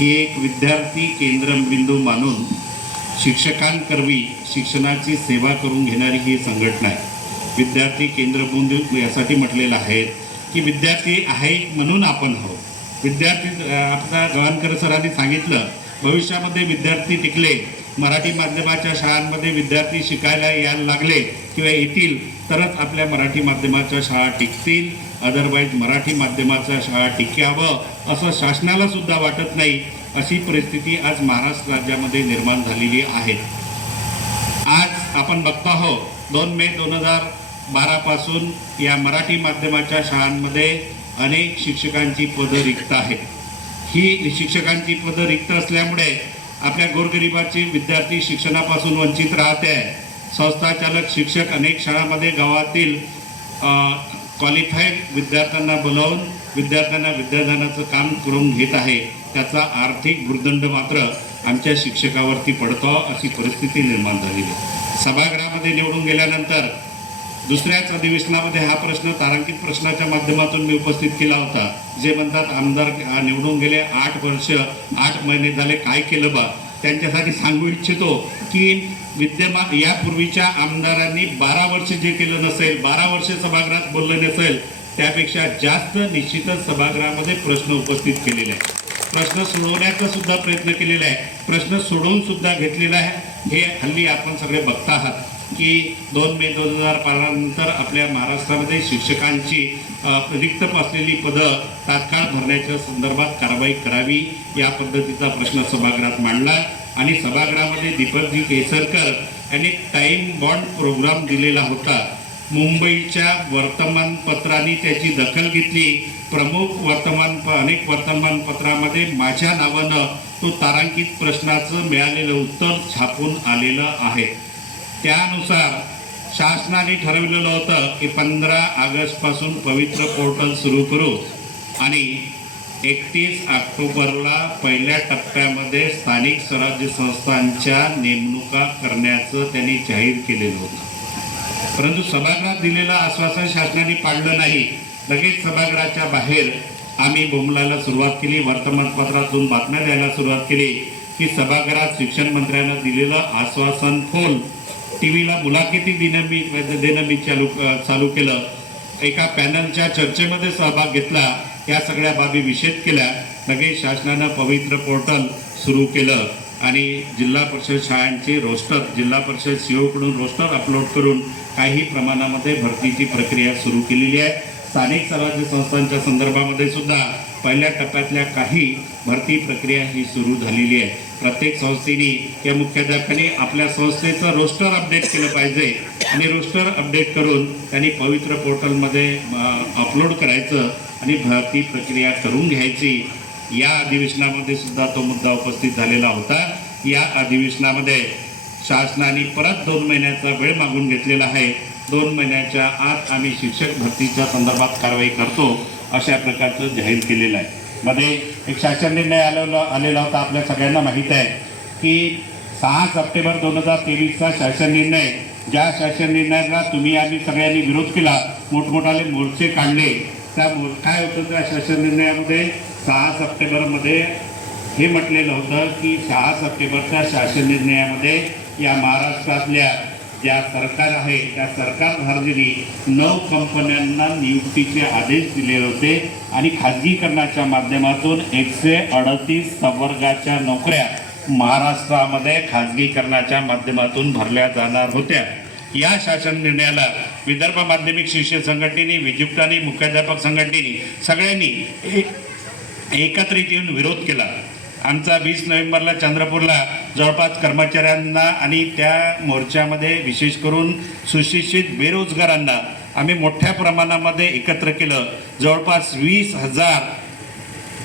ही एक विद्यार्थी केंद्रबिंदू मानून शिक्षकांकरवी शिक्षणाची सेवा करून घेणारी ही संघटना आहे. विद्यार्थी केंद्रबिंदू यासाठी म्हटलेलं आहे की विद्यार्थी आहे म्हणून आपण आहोत. विद्यार्थी आपला गवाणकर सरांनी सांगितलं, भविष्यामध्ये विद्यार्थी टिकले, मराठी माध्यमाच्या शाळांमध्ये विद्यार्थी शिकायला यायला लागले किंवा येतील तरच आपल्या मराठी माध्यमाच्या शाळा टिकतील. अदरवाईज मराठी माध्यमाच्या शाळा टिकावं असं शासनाला सुद्धा वाटत नाही. अशी परिस्थिती आज महाराष्ट्र राज्यामध्ये निर्माण झालेली आहे. आज आपण बघतो आहोत 2 मे 2012 पासून या मराठी माध्यमाच्या शाळांमध्ये अनेक शिक्षकांची पदं रिक्त आहेत. ही शिक्षकांची पदं रिक्त असल्यामुळे आपल्या गोरगरिबाचे विद्यार्थी शिक्षणापासून वंचित राहत आहे. संस्थाचालक शिक्षक अनेक शाळांमध्ये गावातील क्वालिफाईड विद्यार्थ्यांना बोलावून विद्यार्थ्यांना विद्यादानाचं काम करून घेत आहे. त्याचा आर्थिक भुर्दंड मात्र आमच्या शिक्षकावरती पडतो, अशी परिस्थिती निर्माण झालेली आहे. सभागृहामध्ये निवडून गेल्यानंतर दुसऱ्याच अधिवेशनामध्ये हा प्रश्न तारांकित प्रश्नाच्या माध्यमातून मी उपस्थित केला होता. जे म्हणतात आमदार निवडून गेले 8 वर्ष 8 महिने झाले काय केलं बा, त्यांच्यासाठी सांगू इच्छितो की विद्यमान यापूर्वीच्या आमदारांनी 12 वर्ष जे केलं नसेल, 12 वर्ष सभागृहात बोललं नसेल, त्यापेक्षा जास्त निश्चितच सभागृहामध्ये प्रश्न उपस्थित केलेले आहे. प्रश्न सोडवण्याचा सुद्धा प्रयत्न केलेला आहे. प्रश्न सोडवून सुद्धा घेतलेला आहे. हे हल्ली आपण सगळे बघता आहात की 2 मे 2012 नंतर आपल्या महाराष्ट्रामध्ये शिक्षकांची रिक्त असलेली पदं तात्काळ भरण्याच्या संदर्भात कारवाई करावी, या पद्धतीचा प्रश्न सभागृहात मांडला. आणि सभागृहामध्ये दीपकजी केसरकर यांनी टाईम बॉन्ड प्रोग्राम दिलेला होता. मुंबईच्या वर्तमानपत्रांनी त्याची दखल घेतली. प्रमुख अनेक वर्तमानपत्रामध्ये माझ्या नावानं तो तारांकित प्रश्नाचं मिळालेलं उत्तर छापून आलेलं आहे. त्यानुसार शासनाने ठरवलेलं होतं की 15 ऑगस्टपासून पवित्र पोर्टल सुरू करू आणि 31 ऑक्टोबरला पहिल्या टप्प्यामध्ये स्थानिक स्वराज्य संस्थांच्या नेमणुका करण्याचं त्यांनी जाहीर केलेलं होतं. परंतु सभागृहात दिलेलं आश्वासन शासनाने पाळलं नाही. लगेच सभागृहाच्या बाहेर आम्ही बोंबलायला सुरुवात केली. वर्तमानपत्रातून बातम्या द्यायला सुरुवात केली की सभागृहात शिक्षण मंत्र्यांना दिलेलं आश्वासन फोल. टीव्हीला मुलाखती देणं मी चालू केलं. एका पॅनलच्या चर्चेमध्ये सहभाग घेतला. या सगळ्या बाबी विषद केल्या. लगेच शासनानं पवित्र पोर्टल सुरू केलं आणि जिल्हा परिषद शाळांचे रोस्टर, जिल्हा परिषद सीओकडून रोस्टर अपलोड करून काही प्रमाणामध्ये भरतीची प्रक्रिया सुरू केलेली आहे. स्थानिक स्वराज्य संस्थांच्या संदर्भामध्ये सुद्धा पहिल्या टप्प्यातल्या काही भरती प्रक्रिया ही सुरू झालेली आहे. प्रत्येक संस्थेने या मुख्याध्यापकांनी आपल्या संस्थेचं रोस्टर अपडेट केलं पाहिजे आणि रोस्टर अपडेट करून त्यांनी पवित्र पोर्टलमध्ये अपलोड करायचं आणि भरती प्रक्रिया करून घ्यायची. या अधिवेशनामध्ये सुद्धा तो मुद्दा उपस्थित झालेला होता. या अधिवेशनामध्ये शासनाने परत 2 महिन्याचा वेळ मागून घेतलेला आहे. 2 महिन्याच्या आत आम्ही शिक्षक भरतीच्या संदर्भात कारवाई करतो, अशा प्रकारचं जाहीर केलेलं आहे. मध्ये एक शासन निर्णय आलेला होता. आपल्या सगळ्यांना माहीत आहे की 6 सप्टेंबर 2023चा शासन निर्णय, ज्या शासन निर्णयाला तुम्ही आम्ही सगळ्यांनी विरोध केला, मोठमोठाले मोर्चे काढले. काय होतं त्या शासन निर्णयामध्ये 6 सप्टेंबरमध्ये हे म्हटलेलं होतं की 6 सप्टेंबरच्या शासन निर्णयामध्ये या महाराष्ट्रातल्या ज्या सरकार आहे त्या सरकार धारलेली 9 कंपन्यांना नियुक्तीचे आदेश दिले होते आणि खाजगीकरणाच्या माध्यमातून 138 संवर्गाच्या नोकऱ्या महाराष्ट्रामध्ये खाजगीकरणाच्या माध्यमातून भरल्या जाणार होत्या. या शासन निर्णयाला विदर्भ माध्यमिक शिक्षक संघटनेने, विद्युक्तांनी, मुख्याध्यापक संघटनेने सगळ्यांनी एकत्रित येऊन विरोध केला. आमचा 20 नोव्हेंबरला चंद्रपूरला जवळपास कर्मचाऱ्यांना आणि त्या मोर्चामध्ये विशेष करून सुशिक्षित बेरोजगारांना आम्ही मोठ्या प्रमाणामध्ये एकत्र केलं. जवळपास 20,000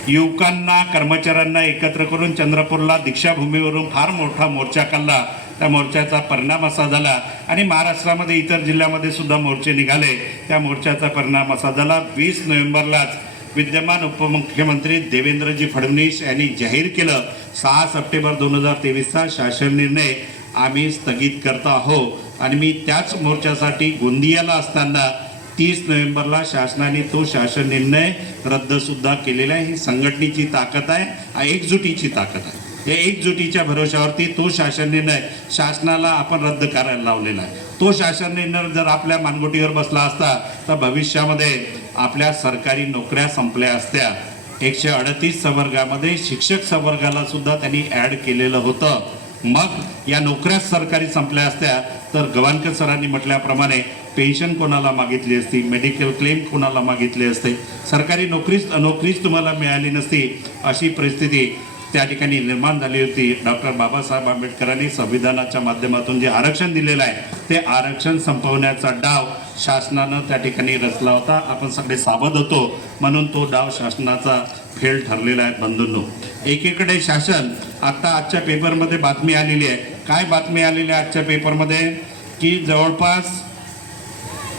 युवकांना, कर्मचाऱ्यांना एकत्र करून चंद्रपूरला दीक्षाभूमीवरून फार मोठा मोर्चा काढला. त्या मोर्चाचा परिणाम असा झाला आणि महाराष्ट्रामध्ये इतर जिल्ह्यामध्ये सुद्धा मोर्चे निघाले. त्या मोर्चाचा परिणाम असा झाला, 20 नोव्हेंबरलाच विद्यमान उपमुख्यमंत्री देवेंद्रजी फडणवीस यांनी जाहीर केलं 6 सप्टेंबर 2023चा शासन निर्णय आम्ही स्थगित करत आहोत. आणि मी त्याच मोर्चासाठी गोंदियाला असताना 30 नोव्हेंबरला शासनाने तो शासन निर्णय रद्द सुद्धा केलेला आहे. ही संघटनेची ताकद आहे, एकजुटीची ताकद आहे. या एकजुटीच्या भरोशावरती तो शासन निर्णय शासनाला आपण रद्द करायला लावलेला आहे. तो शासन निर्णय जर आपल्या मानगुटीवर बसला असता तर भविष्यामध्ये आपल्या सरकारी नोकऱ्या संपल्या असत्या. 138 संवर्गामध्ये शिक्षक संवर्गाला सुद्धा त्यांनी ॲड केलेलं होतं. मग या नोकऱ्या सरकारी संपल्या असत्या तर गवाणकर सरांनी म्हटल्याप्रमाणे पेन्शन कोणाला मागितली असती, मेडिकल क्लेम कोणाला मागितले असते, सरकारी नोकरीच तुम्हाला मिळाली नसती. अशी परिस्थिती त्या ठिकाणी निर्माण झाली होती. डॉक्टर बाबासाहेब आंबेडकरांनी संविधानाच्या माध्यमातून जे आरक्षण दिलेलं आहे ते आरक्षण संपवण्याचा डाव शासनानं त्या ठिकाणी रचला होता. आपण सगळे सावध होतो म्हणून तो डाव शासनाचा फेल ठरलेला आहे. बंधूंनो, एकीकडे शासन आजच्या पेपरमध्ये बातमी आलेली आहे. काय बातमी आलेली आहे आजच्या पेपरमध्ये की जवळपास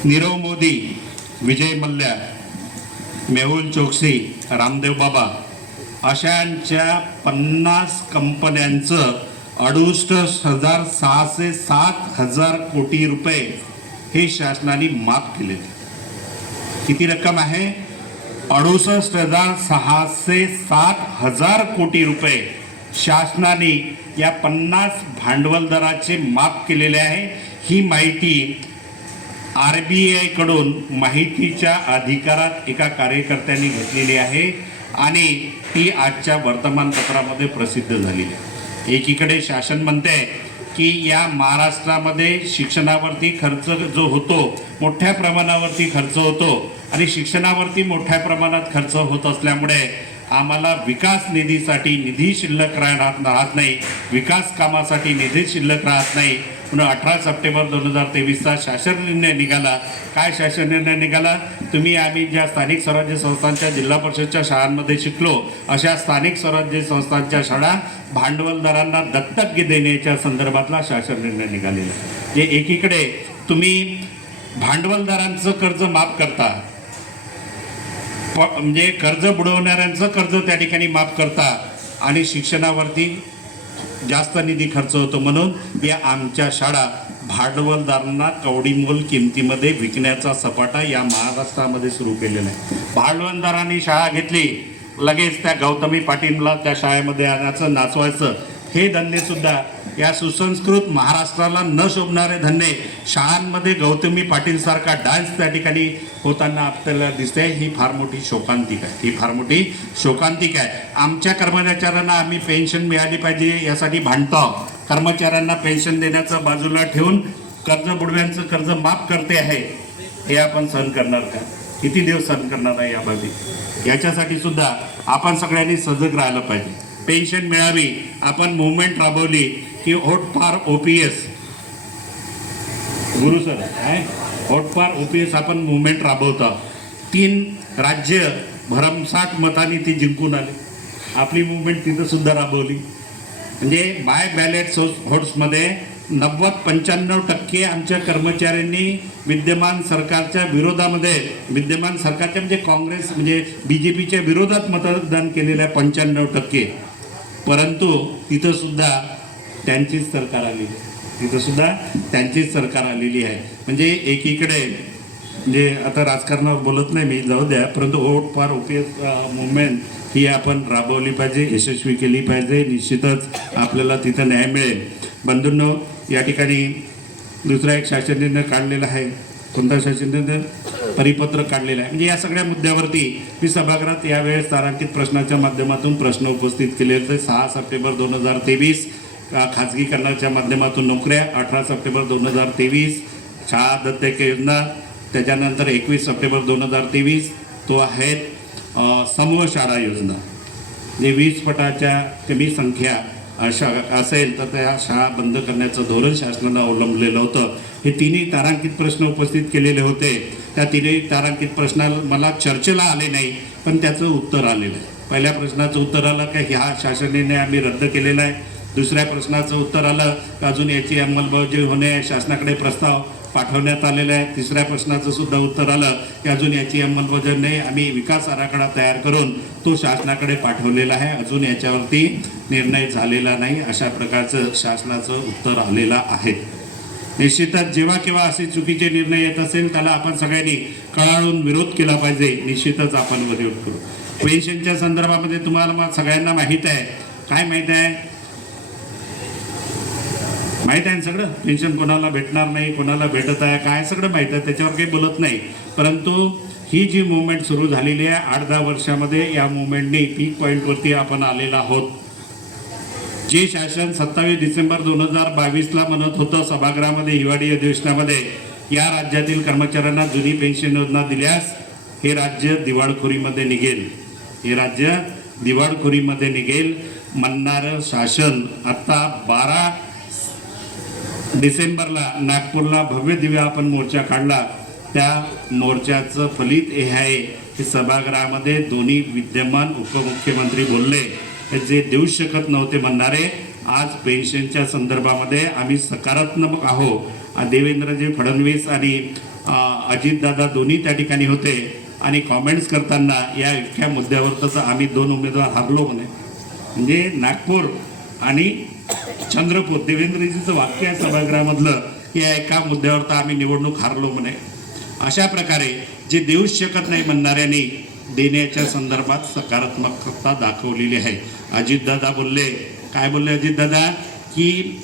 नीरव मोदी, विजय मल्ल्या, मेहुल चोक्सी, रामदेव बाबा अशांच्या 50 कंपन्यांचं 68,607 कोटी रुपये हे शासनाने माफ केले. किती रक्कम आहे? 68,607 कोटी रुपये शासनाने या 50 भांडवलदाराचे माफ केलेले आहे. ही माहिती RBI कडून माहितीच्या अधिकारात एका कार्यकर्त्यांनी घेतलेली आहे आणि ती आजच्या वर्तमानपत्रामध्ये प्रसिद्ध झालेली आहे. एकीकडे शासन म्हणते की या महाराष्ट्रामध्ये शिक्षणावरती खर्च जो होतो मोठ्या प्रमाणावरती खर्च होतो आणि शिक्षणावरती मोठ्या प्रमाणात खर्च होत असल्यामुळे आम्हाला विकास निधीसाठी निधी शिल्लक राहत नाही, विकास कामासाठी निधी शिल्लक राहत नाही. म्हणून 18 सप्टेंबर 2023चा शासन निर्णय निघाला. काय शासन निर्णय निघाला? आम्ही ज्या स्थानिक स्वराज्य संस्थांच्या जिल्हा परिषदच्या शाळांमध्ये शिकलो अशा स्थानिक स्वराज्य संस्थांच्या शाळा भांडवलदारांना दत्तक देण्याच्या संदर्भातला शासन निर्णय निघालेला. जे एकीकडे तुम्ही भांडवलदारांचं कर्ज माफ करता, म्हणजे कर्ज बुडवणाऱ्यांचं कर्ज त्या ठिकाणी माफ करता आणि शिक्षणावरती जास्त निधी खर्च होतो म्हणून या आमच्या शाळा भांडवलदारांना कवडीमोल किमतीमध्ये विकण्याचा सपाटा या महाराष्ट्रामध्ये सुरू केलेला आहे. भांडवलदारांनी शाळा घेतली, लगेच त्या गौतमी पाटीलला त्या शाळेमध्ये आणायचं, नाचवायचं. हे धंदेसुद्धा या सुसंस्कृत महाराष्ट्राला न शोभणारे धंदे शाळांमध्ये गौतमी पाटीलसारखा डान्स त्या ठिकाणी होताना आपल्याला दिसते. ही फार मोठी शोकांतिक आहे. आमच्या कर्मचाऱ्यांना आम्ही पेन्शन मिळाली पाहिजे यासाठी भांडतो. कर्मचाऱ्यांना पेन्शन देण्याचं बाजूला ठेवून कर्ज बुडव्यांचं कर्ज माफ करते आहे. हे आपण सहन करणार का? किती दिवस सहन करणार आहे या बाबी? याच्यासाठी सुद्धा आपण सगळ्यांनी सजग राहायला पाहिजे. पेन्शन मिळावी, आपण मुवमेंट राबवली की होट फॉर OPS, गुरु सर आहे, होट फॉर OPS आपण मुवमेंट राबवतो. 3 राज्य भरमसाठ मताने ती जिंकून आली. आपली मुवमेंट तिथं सुद्धा राबवली. म्हणजे बाय बॅलेट होट्समध्ये 90-95% आमच्या कर्मचाऱ्यांनी विद्यमान सरकारच्या विरोधामध्ये, विद्यमान सरकारच्या म्हणजे काँग्रेस म्हणजे BJPच्या विरोधात मतदान केलेलं आहे 95%. परंतु तिथं सुद्धा त्यांचीच सरकार आलेली आहे. म्हणजे एकीकडे म्हणजे आता राजकारणावर बोलत नाही मी, जाऊ द्या, परंतु वोट फॉर OPS मुवमेंट ही आपण राबवली पाहिजे, यशस्वी केली पाहिजे. निश्चितच आपल्याला तिथं न्याय मिळेल. बंधूंनो, या ठिकाणी दुसरा एक शासन निर्णय काढलेला आहे. कोणता शासन निर्णय? परिपत्र काढलेलं आहे. म्हणजे या सगळ्या मुद्द्यावरती मी सभागृहात यावेळेस तारांकित प्रश्नाच्या माध्यमातून प्रश्न उपस्थित केले होते. 6 सप्टेंबर 2023 खाजगीकरणाच्या माध्यमातून नोकऱ्या, 18 सप्टेंबर 2023 शाळा दत्तक योजना, त्याच्यानंतर 21 सप्टेंबर 2023 तो आहे समूह शाळा योजना. जे 20 फुटाच्या कमी संख्या अशा असेल तर त्या शाळा बंद करण्याचं धोरण शासनानं अवलंबलेलं होतं. हे तिन्ही तारांकित प्रश्न उपस्थित केलेले होते. त्या तिन्ही तारांकित प्रश्नाला मला चर्चेला आले नाही, पण त्याचं उत्तर आलेलं आहे. पहिल्या प्रश्नाचं उत्तर आलं की हा शासन निर्णय आम्ही रद्द केलेला आहे. दुसऱ्या प्रश्नाचं उत्तर आलं की अजून याची अंमलबजावणी होणे शासनाकडे प्रस्ताव पाठवण्यात आलेला आहे. तिसऱ्या प्रश्नाचं सुद्धा उत्तर आलं की अजून याची अंमलबजावणी नाही, आम्ही विकास आराखडा तयार करून तो शासनाकडे पाठवलेला आहे, अजून याच्यावरती निर्णय झालेला नाही. अशा प्रकारचं शासनाचं उत्तर आलेलं आहे. निश्चितच जेव्हा केव्हा असे चुकीचे निर्णय येत असेल त्याला आपण सगळ्यांनी कळाळून विरोध केला पाहिजे. निश्चितच आपण विरोध करू. पेन्शनच्या संदर्भामध्ये तुम्हाला सगळ्यांना माहीत आहे. काय माहीत आहे? माहीत आहे सगळं. पेन्शन कोणाला भेटणार नाही, कोणाला भेटत आहे, काय सगळं माहीत आहे. त्याच्यावर काही बोलत नाही. परंतु ही जी मुवमेंट सुरू झालेली आहे 8-10 वर्षामध्ये, या मुवमेंटने पीक पॉईंटवरती आपण आलेलो आहोत. जे शासन 27 डिसेंबर 2022ला म्हणत होतं सभागृहामध्ये हिवाळी अधिवेशनामध्ये, या राज्यातील कर्मचाऱ्यांना जुनी पेन्शन योजना दिल्यास हे राज्य दिवाळखोरीमध्ये निघेल, हे राज्य दिवाळखोरीमध्ये निघेल म्हणणारं शासन आता 12 डिसेंबरला नागपूरला भव्य दिव्य आपण मोर्चा काढला. त्या मोर्चाचं फलित हे आहे की सभागृहामध्ये दोन्ही विद्यमान उपमुख्यमंत्री बोलले, जे देऊ शकत नव्हते म्हणणारे आज पेन्शनच्या संदर्भामध्ये आम्ही सकारात्मक आहोत. देवेंद्रजी फडणवीस आणि अजितदादा दोन्ही त्या ठिकाणी होते आणि कॉमेंट्स करताना या इतक्या मुद्द्यावर तर आम्ही 2 उमेदवार हारलो म्हणे. म्हणजे नागपूर आणि चंद्रपूर, देवेंद्रजीचं वाक्य आहे सभागृहामधलं, या एका मुद्द्यावर तर आम्ही निवडणूक हारलो म्हणे. अशा प्रकारे जे देऊच शकत नाही म्हणणाऱ्यांनी देण्याच्या संदर्भात सकारात्मकता दाखवलेली आहे. अजितदादा बोलले, काय बोलले अजितदादा? की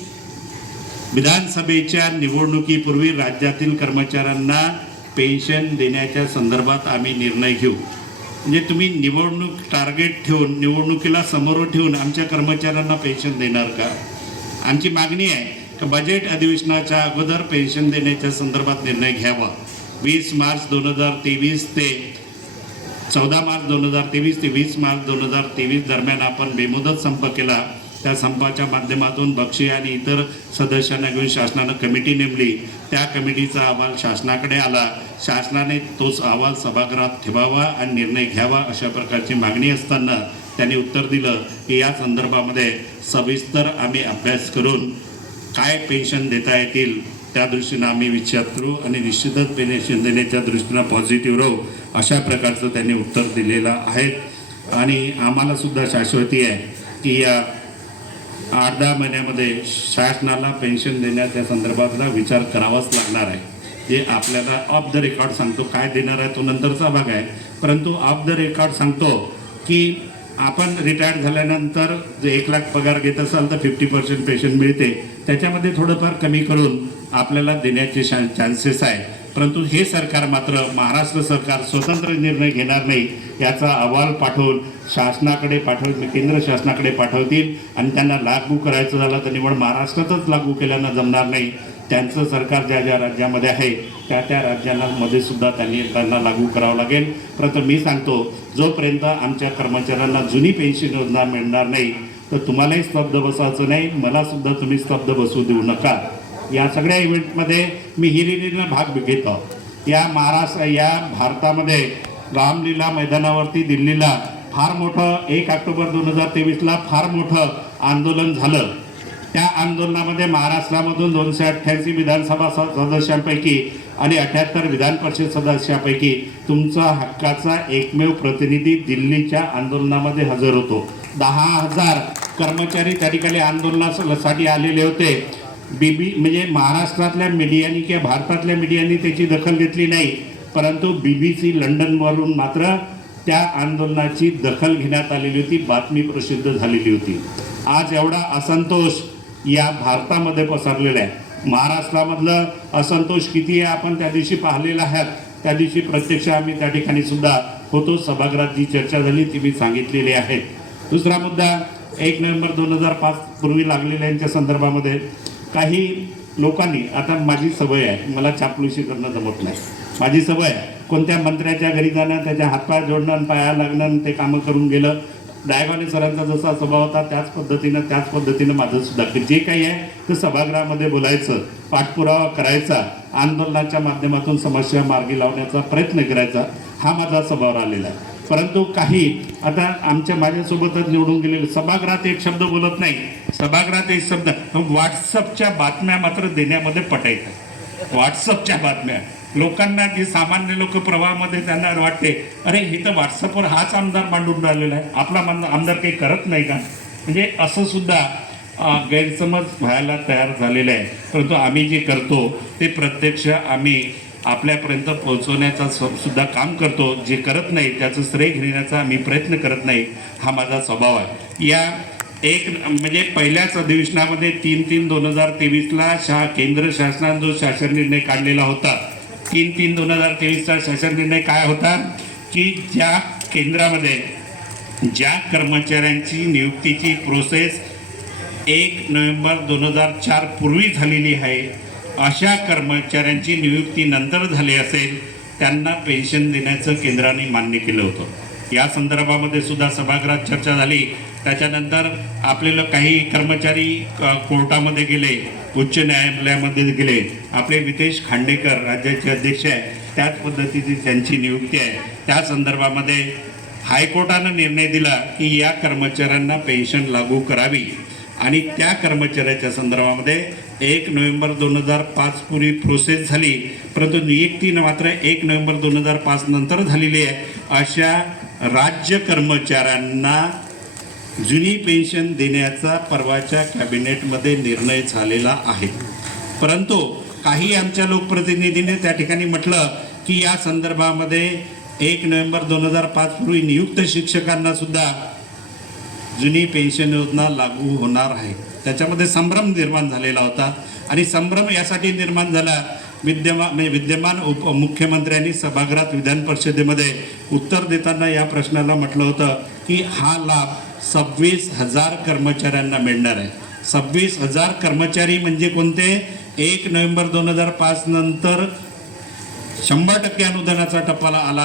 विधानसभेच्या निवडणुकीपूर्वी राज्यातील कर्मचाऱ्यांना पेन्शन देण्याच्या संदर्भात आम्ही निर्णय घेऊ. म्हणजे तुम्ही निवडणूक टार्गेट ठेवून, निवडणुकीला समोर ठेवून आमच्या कर्मचाऱ्यांना पेन्शन देणार का? आमची मागणी आहे की बजेट अधिवेशनाच्या अगोदर पेन्शन देण्याच्या संदर्भात निर्णय घ्यावा. 20 मार्च 2023 ते 14 मार्च 2023 ते 20 मार्च 2023 दरम्यान आपण बेमुदत संप केला. त्या संपाच्या माध्यमातून बक्षी आणि इतर सदस्यांना घेऊन शासनानं कमिटी नेमली. त्या कमिटीचा अहवाल शासनाकडे आला. शासनाने तोच अहवाल सभागृहात ठेवावा आणि निर्णय घ्यावा अशा प्रकारची मागणी असताना त्यांनी उत्तर दिलं की या संदर्भामध्ये सविस्तर आम्ही अभ्यास करून काय पेन्शन देता येतील त्या दृष्टीनं आम्ही विचार करू आणि निश्चितच पेन्शन देण्याच्या दृष्टीनं पॉझिटिव्ह राहू अशा प्रकारचं त्यांनी उत्तर दिलेलं आहे. आणि आम्हाला सुद्धा शाश्वती आहे की या 8-10 महिन्यामध्ये शासनाला पेन्शन देण्याच्या संदर्भातला विचार करावाच लागणार आहे. जे आपल्याला ऑफ द रेकॉर्ड सांगतो, काय देणार आहे तो नंतरचा भाग आहे, परंतु ऑफ द रेकॉर्ड सांगतो की आपण रिटायर्ड झाल्यानंतर जे 1 लाख पगार घेत असाल तर 50% पेन्शन मिळते. त्याच्यामध्ये थोडंफार कमी करून आपल्याला देण्याचे चान्सेस आहे. परंतु हे सरकार मात्र, महाराष्ट्र सरकार स्वतंत्र निर्णय घेणार नाही. याचा अहवाल पाठवून शासनाकडे केंद्र शासनाकडे पाठवतील आणि त्यांना लागू करायचं झालं तर निवड महाराष्ट्रातच लागू केल्यानं जमणार नाही. त्यांचं सरकार ज्या ज्या राज्यामध्ये आहे त्या राज्यांमध्ये सुद्धा त्यांना लागू करावं लागेल. परंतु मी सांगतो, जोपर्यंत आमच्या कर्मचाऱ्यांना जुनी पेन्शन योजना मिळणार नाही तर तुम्हालाही स्तब्ध बसायचं नाही, मला सुद्धा तुम्ही स्तब्ध बसू देऊ नका. या सगळ्या इव्हेंटमध्ये मी हिरिरीनं भाग घेतो. या भारतामध्ये रामलीला मैदानावरती दिल्लीला फार मोठं 1 ऑक्टोबर 2023ला फार मोठं आंदोलन झालं. त्या आंदोलनामध्ये महाराष्ट्रामधून 288 विधानसभा सदस्यांपैकी आणि 78 विधान परिषद सदस्यांपैकी तुमचा हक्काचा एकमेव प्रतिनिधी दिल्लीच्या आंदोलनामध्ये हजर होतो. 10,000 कर्मचारी त्या ठिकाणी आंदोलनासाठी आलेले होते. म्हणजे महाराष्ट्रातल्या मीडियानी किंवा भारतातल्या मीडियानी त्याची दखल घेतली नाही, परंतु BBC लंडनवरून मात्र त्या आंदोलनाची दखल घेण्यात आलेली होती, बातमी प्रसिद्ध झालेली होती. आज एवढा असंतोष या भारतामध्ये पसरलेला आहे. महाराष्ट्रामधलं असंतोष किती आहे आपण त्या दिवशी पाहिलेलं आहे. त्या दिवशी प्रत्यक्ष आम्ही त्या ठिकाणी सुद्धा होतो. सभागृहात जी चर्चा झाली ती मी सांगितलेली आहे. दुसरा मुद्दा, 1 नोव्हेंबर 2005 पूर्वी लागलेल्यांच्या संदर्भामध्ये काही लोकांनी, आता माझी सवय आहे, मला चापलुसी करणं जमत नाही, माझी सवय आहे कोणत्या मंत्र्याच्या घरी जाणं, त्याच्या हातपाय जोडणं आणि पाया लागणं, ते कामं करून गेलं. डायगॉने सरांचा जसा स्वभाव होता त्याच पद्धतीनं माझं सुद्धा जे काही आहे ते सभागृहामध्ये बोलायचं, पाठपुरावा करायचा, आंदोलनाच्या माध्यमातून समस्या मार्गी लावण्याचा प्रयत्न करायचा, हा माझा स्वभाव आलेला आहे. परंतु काही आता माझ्यासोबतच निवडून गेलेले सभागृहात एक शब्द बोलत नाही, सभागृहात एक शब्द, व्हॉट्सअपच्या बातम्या मात्र देण्यामध्ये पटायचं. व्हॉट्सअपच्या बातम्या लोकांना, जी सामान्य लोक प्रवाहामध्ये त्यांना वाटते, अरे हे तर व्हॉट्सअपवर हाच आमदार मांडून राहिलेला आहे, आपला आमदार काही करत नाही का? म्हणजे असं सुद्धा गैरसमज व्हायला तयार झालेले आहे, परंतु आम्ही जे करतो ते प्रत्यक्ष आम्ही आपल्यापर्यंत पोहोचवण्याचा सुद्धा काम करतो. जे करत नाही त्याचं श्रेय घेण्याचा आम्ही प्रयत्न करत नाही, हा माझा स्वभाव आहे. या एक म्हणजे पहिल्याच अधिवेशनामध्ये 3/3/2023ला केंद्र शासनाने जो शासन निर्णय काढलेला होता, 3/3/2023चा शासन निर्णय काय होता की ज्या केंद्रामध्ये ज्या कर्मचाऱ्यांची नियुक्तीची प्रोसेस 1 नोव्हेंबर 2004 पूर्वी झालेली आहे, अशा कर्मचाऱ्यांची नियुक्ती नंतर झाली असेल त्यांना पेन्शन देण्याचं केंद्राने मान्य केलं होतं. या संदर्भामध्ये सुद्धा सभागृहात चर्चा झाली. त्याच्यानंतर आपल्याला काही कर्मचारी कोर्टामध्ये गेले, उच्च न्यायालयामध्ये गेले. आपले वितेश खांडेकर राज्याचे अध्यक्ष आहे, त्याच पद्धतीची त्यांची नियुक्ती आहे. त्या संदर्भामध्ये हायकोर्टानं निर्णय दिला की या कर्मचाऱ्यांना पेन्शन लागू करावी आणि त्या कर्मचाऱ्याच्या संदर्भामध्ये 1 नोव्हेंबर 2005 पूर्वी प्रोसेस झाली, परंतु नियुक्ती मात्र 1 नोव्हेंबर 2005 नंतर झालेली आहे. अशा राज्य कर्मचाऱ्यांना जुनी पेन्शन देण्याचा परवाच्या कॅबिनेटमध्ये निर्णय झालेला आहे. परंतु काही आमच्या लोकप्रतिनिधींनी त्या ठिकाणी म्हटलं की या संदर्भामध्ये 1 नोव्हेंबर 2005 पूर्वी नियुक्त शिक्षकांना सुद्धा जुनी पेन्शन योजना लागू होणार आहे. त्याच्यामध्ये संभ्रम निर्माण झालेला होता आणि संभ्रम यासाठी निर्माण झाला, विद्यमान उपमुख्यमंत्र्यांनी सभागृहात विधान परिषदेमध्ये उत्तर देताना या प्रश्नाला म्हटलं होतं की हा लाभ 26,000 कर्मचाऱ्यांना मिळणार आहे. 26,000 कर्मचारी म्हणजे कोणते? 1 नोव्हेंबर 2005 नंतर 100% अनुदानाचा टप्पा आला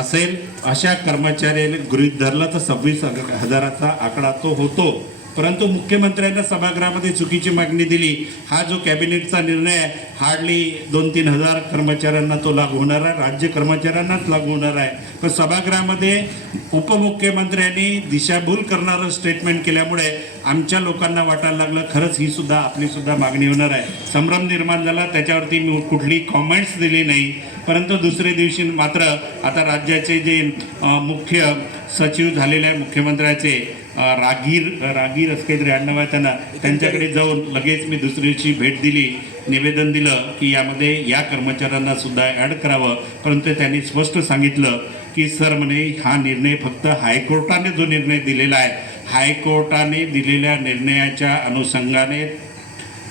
असेल अशा कर्मचाऱ्याला गृहीत धरलं तर 26,000चा आकडा तो होतो. परंतु मुख्यमंत्र्यांना सभागृहामध्ये चुकीची मागणी दिली. हा जो कॅबिनेटचा निर्णय आहे हार्डली 2-3 हजार कर्मचाऱ्यांना तो लागू होणार आहे, राज्य कर्मचाऱ्यांनाच लागू होणार आहे. पण सभागृहामध्ये उपमुख्यमंत्र्यांनी दिशाभूल करणारं स्टेटमेंट केल्यामुळे आमच्या लोकांना वाटायला लागलं खरंच ही सुद्धा आपली सुद्धा मागणी होणार आहे. संभ्रम निर्माण झाला. त्याच्यावरती मी कुठली कॉमेंट्स दिली नाही. परंतु दुसऱ्या दिवशी मात्र आता राज्याचे जे मुख्य सचिव झालेले आहे मुख्यमंत्र्याचे रागीर असं काहीतरी आडनाव आहे त्यांना, त्यांच्याकडे जाऊन लगेच मी दुसऱ्या दिवशी भेट दिली, निवेदन दिलं की यामध्ये या कर्मचाऱ्यांना सुद्धा ॲड करावं. परंतु त्यांनी स्पष्ट सांगितलं की सर म्हणे हा निर्णय फक्त हायकोर्टाने जो निर्णय दिलेला आहे, हायकोर्टाने दिलेल्या निर्णयाच्या अनुषंगाने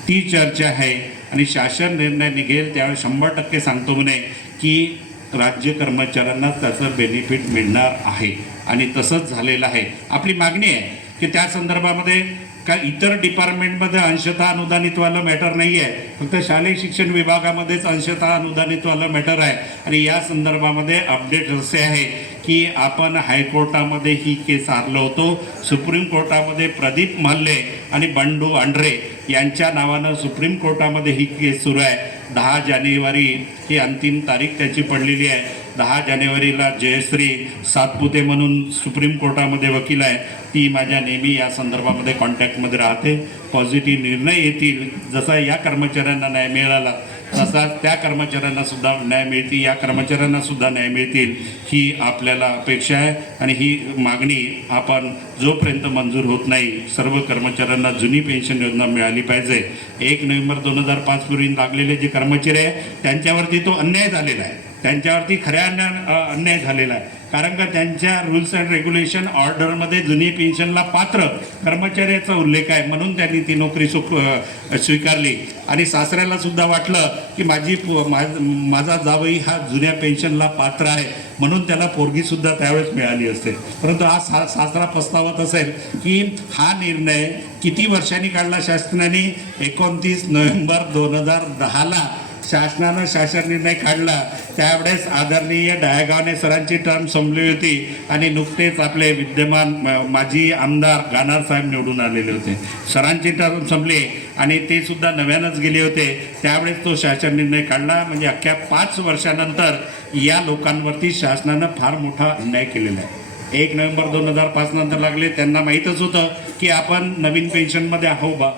ती चर्चा आहे आणि शासन निर्णय निघेल त्यावेळेस 100% सांगतो म्हणे की राज्य कर्मचाऱ्यांना त्याचं बेनिफिट मिळणार आहे आणि तसंच झालेलं आहे. आपली मागणी आहे की त्या संदर्भामध्ये का इतर डिपार्टमेंटमध्ये अंशतः अनुदानितवालं मॅटर नाही आहे, फक्त शालेय शिक्षण विभागामध्येच अंशतः अनुदानितवालं मॅटर आहे. आणि या संदर्भामध्ये अपडेट असे आहे की आपण हायकोर्टामध्ये ही केस हारलो होतो. सुप्रीम कोर्टामध्ये प्रदीप महाले आणि बंडू आंड्रे यांच्या नावानं सुप्रीम कोर्टामध्ये ही केस सुरू आहे. 10 जानेवारी ही अंतिम तारीख त्याची पडलेली आहे. 10 जानेवारीला जयश्री सातपुते म्हणून सुप्रीम कोर्टामध्ये वकील आहे, ती माझ्या नेहमी या संदर्भामध्ये कॉन्टॅक्टमध्ये राहते. पॉझिटिव्ह निर्णय येतील. जसा या कर्मचाऱ्यांना न्याय मिळाला तसाच त्या कर्मचाऱ्यांना सुद्धा न्याय मिळतील, या कर्मचाऱ्यांना सुद्धा न्याय मिळतील ही आपल्याला अपेक्षा आहे. आणि ही मागणी आपण जोपर्यंत मंजूर होत नाही, सर्व कर्मचाऱ्यांना जुनी पेन्शन योजना मिळाली पाहिजे. 1 नोव्हेंबर 2005 पूर्वी लागलेले जे कर्मचारी आहे त्यांच्यावरती तो अन्याय झालेला आहे, त्यांच्यावरती खऱ्या अन्याय झालेला आहे. कारण का त्यांच्या रूल्स अँड रेग्युलेशन ऑर्डरमध्ये जुनी पेन्शनला पात्र कर्मचाऱ्याचा उल्लेख आहे, म्हणून त्यांनी ती नोकरी स्वीकारली. आणि सासऱ्याला सुद्धा वाटलं की माझा जावई हा जुन्या पेन्शनला पात्र आहे, म्हणून त्याला पोरगीसुद्धा त्यावेळेस मिळाली असते. परंतु हा सासरा पस्तावत असेल की हा निर्णय किती वर्षांनी काढला शासनाने? 29 नोव्हेंबर 2010ला शासनानं शासन निर्णय काढला. त्यावेळेस आदरणीय डायगावणे सरांची टर्म संपली होती आणि नुकतेच आपले विद्यमान माजी आमदार गानार साहेब निवडून आलेले होते. सरांची टर्म संपली आणि ते सुद्धा नव्यानंच गेले होते. त्यावेळेस तो शासन निर्णय काढला. म्हणजे अख्ख्या 5 वर्षानंतर या लोकांवरती शासनानं फार मोठा अन्याय केलेला आहे. 1 नोव्हेंबर 2005 नंतर लागले. त्यांना माहीतच होतं की आपण नवीन पेन्शनमध्ये आहो बा,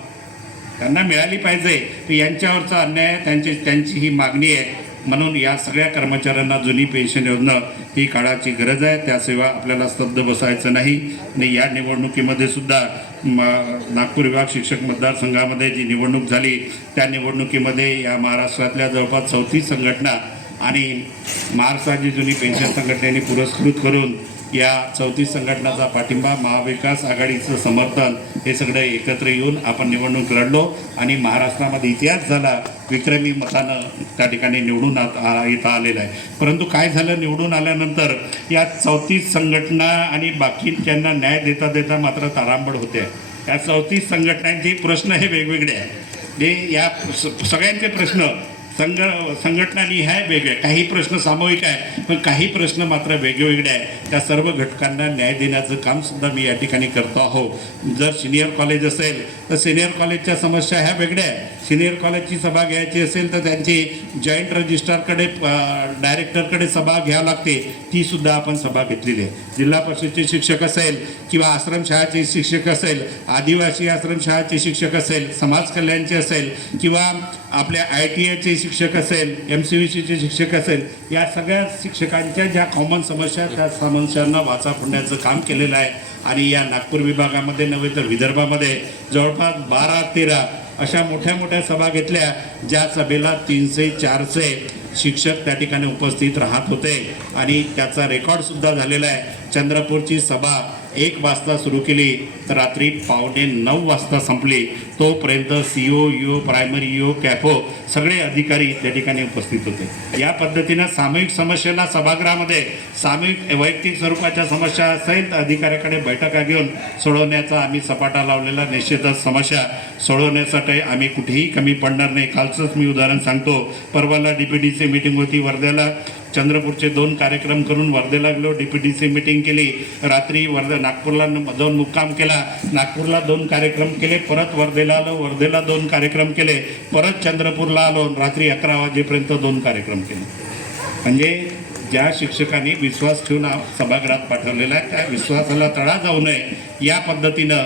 त्यांना मिळाली पाहिजे. तर यांच्यावरचा अन्याय त्यांची ही मागणी आहे. म्हणून या सगळ्या कर्मचाऱ्यांना जुनी पेन्शन योजना ही काळाची गरज आहे. त्या सेवा आपल्याला स्तब्ध बसायचं नाही. आणि या निवडणुकीमध्ये सुद्धा नागपूर विभाग शिक्षक मतदारसंघामध्ये जी निवडणूक झाली त्या निवडणुकीमध्ये या महाराष्ट्रातल्या जवळपास 34 संघटना आणि महाराष्ट्राची जुनी पेन्शन संघटनेने पुरस्कृत करून या 34 संघटनाचा पाठिंबा, महाविकास आघाडीचं समर्थन हे सगळं एकत्र येऊन आपण निवडणूक लढलो आणि महाराष्ट्रामध्ये इतिहास झाला. विक्रमी मतानं त्या ठिकाणी निवडून इथं आलेलं आहे. परंतु काय झालं, निवडून आल्यानंतर या 34 संघटना आणि बाकीच्यांना न्याय देता देता मात्र तारांबळ होते. या 34 संघटनांचे प्रश्न हे वेगवेगळे आहेत. जे या सगळ्यांचे प्रश्न संघटनांनी आहे वेगळे, काही प्रश्न सामूहिक आहे पण काही प्रश्न मात्र वेगवेगळे आहे. त्या सर्व घटकांना न्याय देण्याचं कामसुद्धा मी या ठिकाणी करतो आहो. जर सिनियर कॉलेज असेल तर सिनियर कॉलेजच्या समस्या ह्या वेगळ्या आहे. सिनियर कॉलेजची सभा घ्यायची असेल तर त्यांची जॉईंट रजिस्ट्रारकडे डायरेक्टरकडे सभा घ्यावी लागते, ती सुद्धा आपण सभा घेतलेली आहे. जिल्हा परिषदेचे शिक्षक असेल किंवा आश्रमशाळाचे शिक्षक असेल, आदिवासी आश्रमशाळाचे शिक्षक असेल, समाज कल्याणचे असेल किंवा आपल्या ITIचे शिक्षक असेल, MCVCचे शिक्षक असेल, या सगळ्या शिक्षकांच्या ज्या कॉमन समस्या त्या समस्यांना वाचा फोडण्याचं काम केलेलं आहे. आणि या नागपूर विभागामध्ये नव्हे तर विदर्भामध्ये जवळपास 12-13 अशा मोठ्या मोठ्या सभा घेतल्या, ज्या सभेला 300-400 शिक्षक त्या ठिकाणी उपस्थित राहत होते आणि त्याचा रेकॉर्डसुद्धा झालेला आहे. चंद्रपूरची सभा 1 वाजता सुरू केली तर रात्री 8:45 वाजता संपली. तोपर्यंत CO, EO, primary EO, CAFO सगळे अधिकारी त्या ठिकाणी उपस्थित होते. या पद्धतीनं सामूहिक समस्येला सभागृहामध्ये सामूहिक वैयक्तिक स्वरूपाच्या समस्या असेल तर अधिकाऱ्याकडे बैठका घेऊन सोडवण्याचा आम्ही सपाटा लावलेला. निश्चितच समस्या सोडवण्यासाठी आम्ही कुठेही कमी पडणार नाही. कालचंच मी उदाहरण सांगतो. परवाला DPDC मीटिंग होती वर्ध्याला. चंद्रपूरचे 2 कार्यक्रम करून वर्धेला गेलो, DPDC मीटिंग केली. रात्री नागपूरला जाऊन मुक्काम केला. नागपूरला 2 कार्यक्रम केले, परत वर्धेला आलो, वर्धेला 2 कार्यक्रम केले, परत चंद्रपूरला आलो, रात्री 11 वाजेपर्यंत 2 कार्यक्रम केले. म्हणजे ज्या शिक्षकांनी विश्वास ठेवून सभागृहात पाठवलेला आहे त्या विश्वासाला तडा जाऊ नये या पद्धतीनं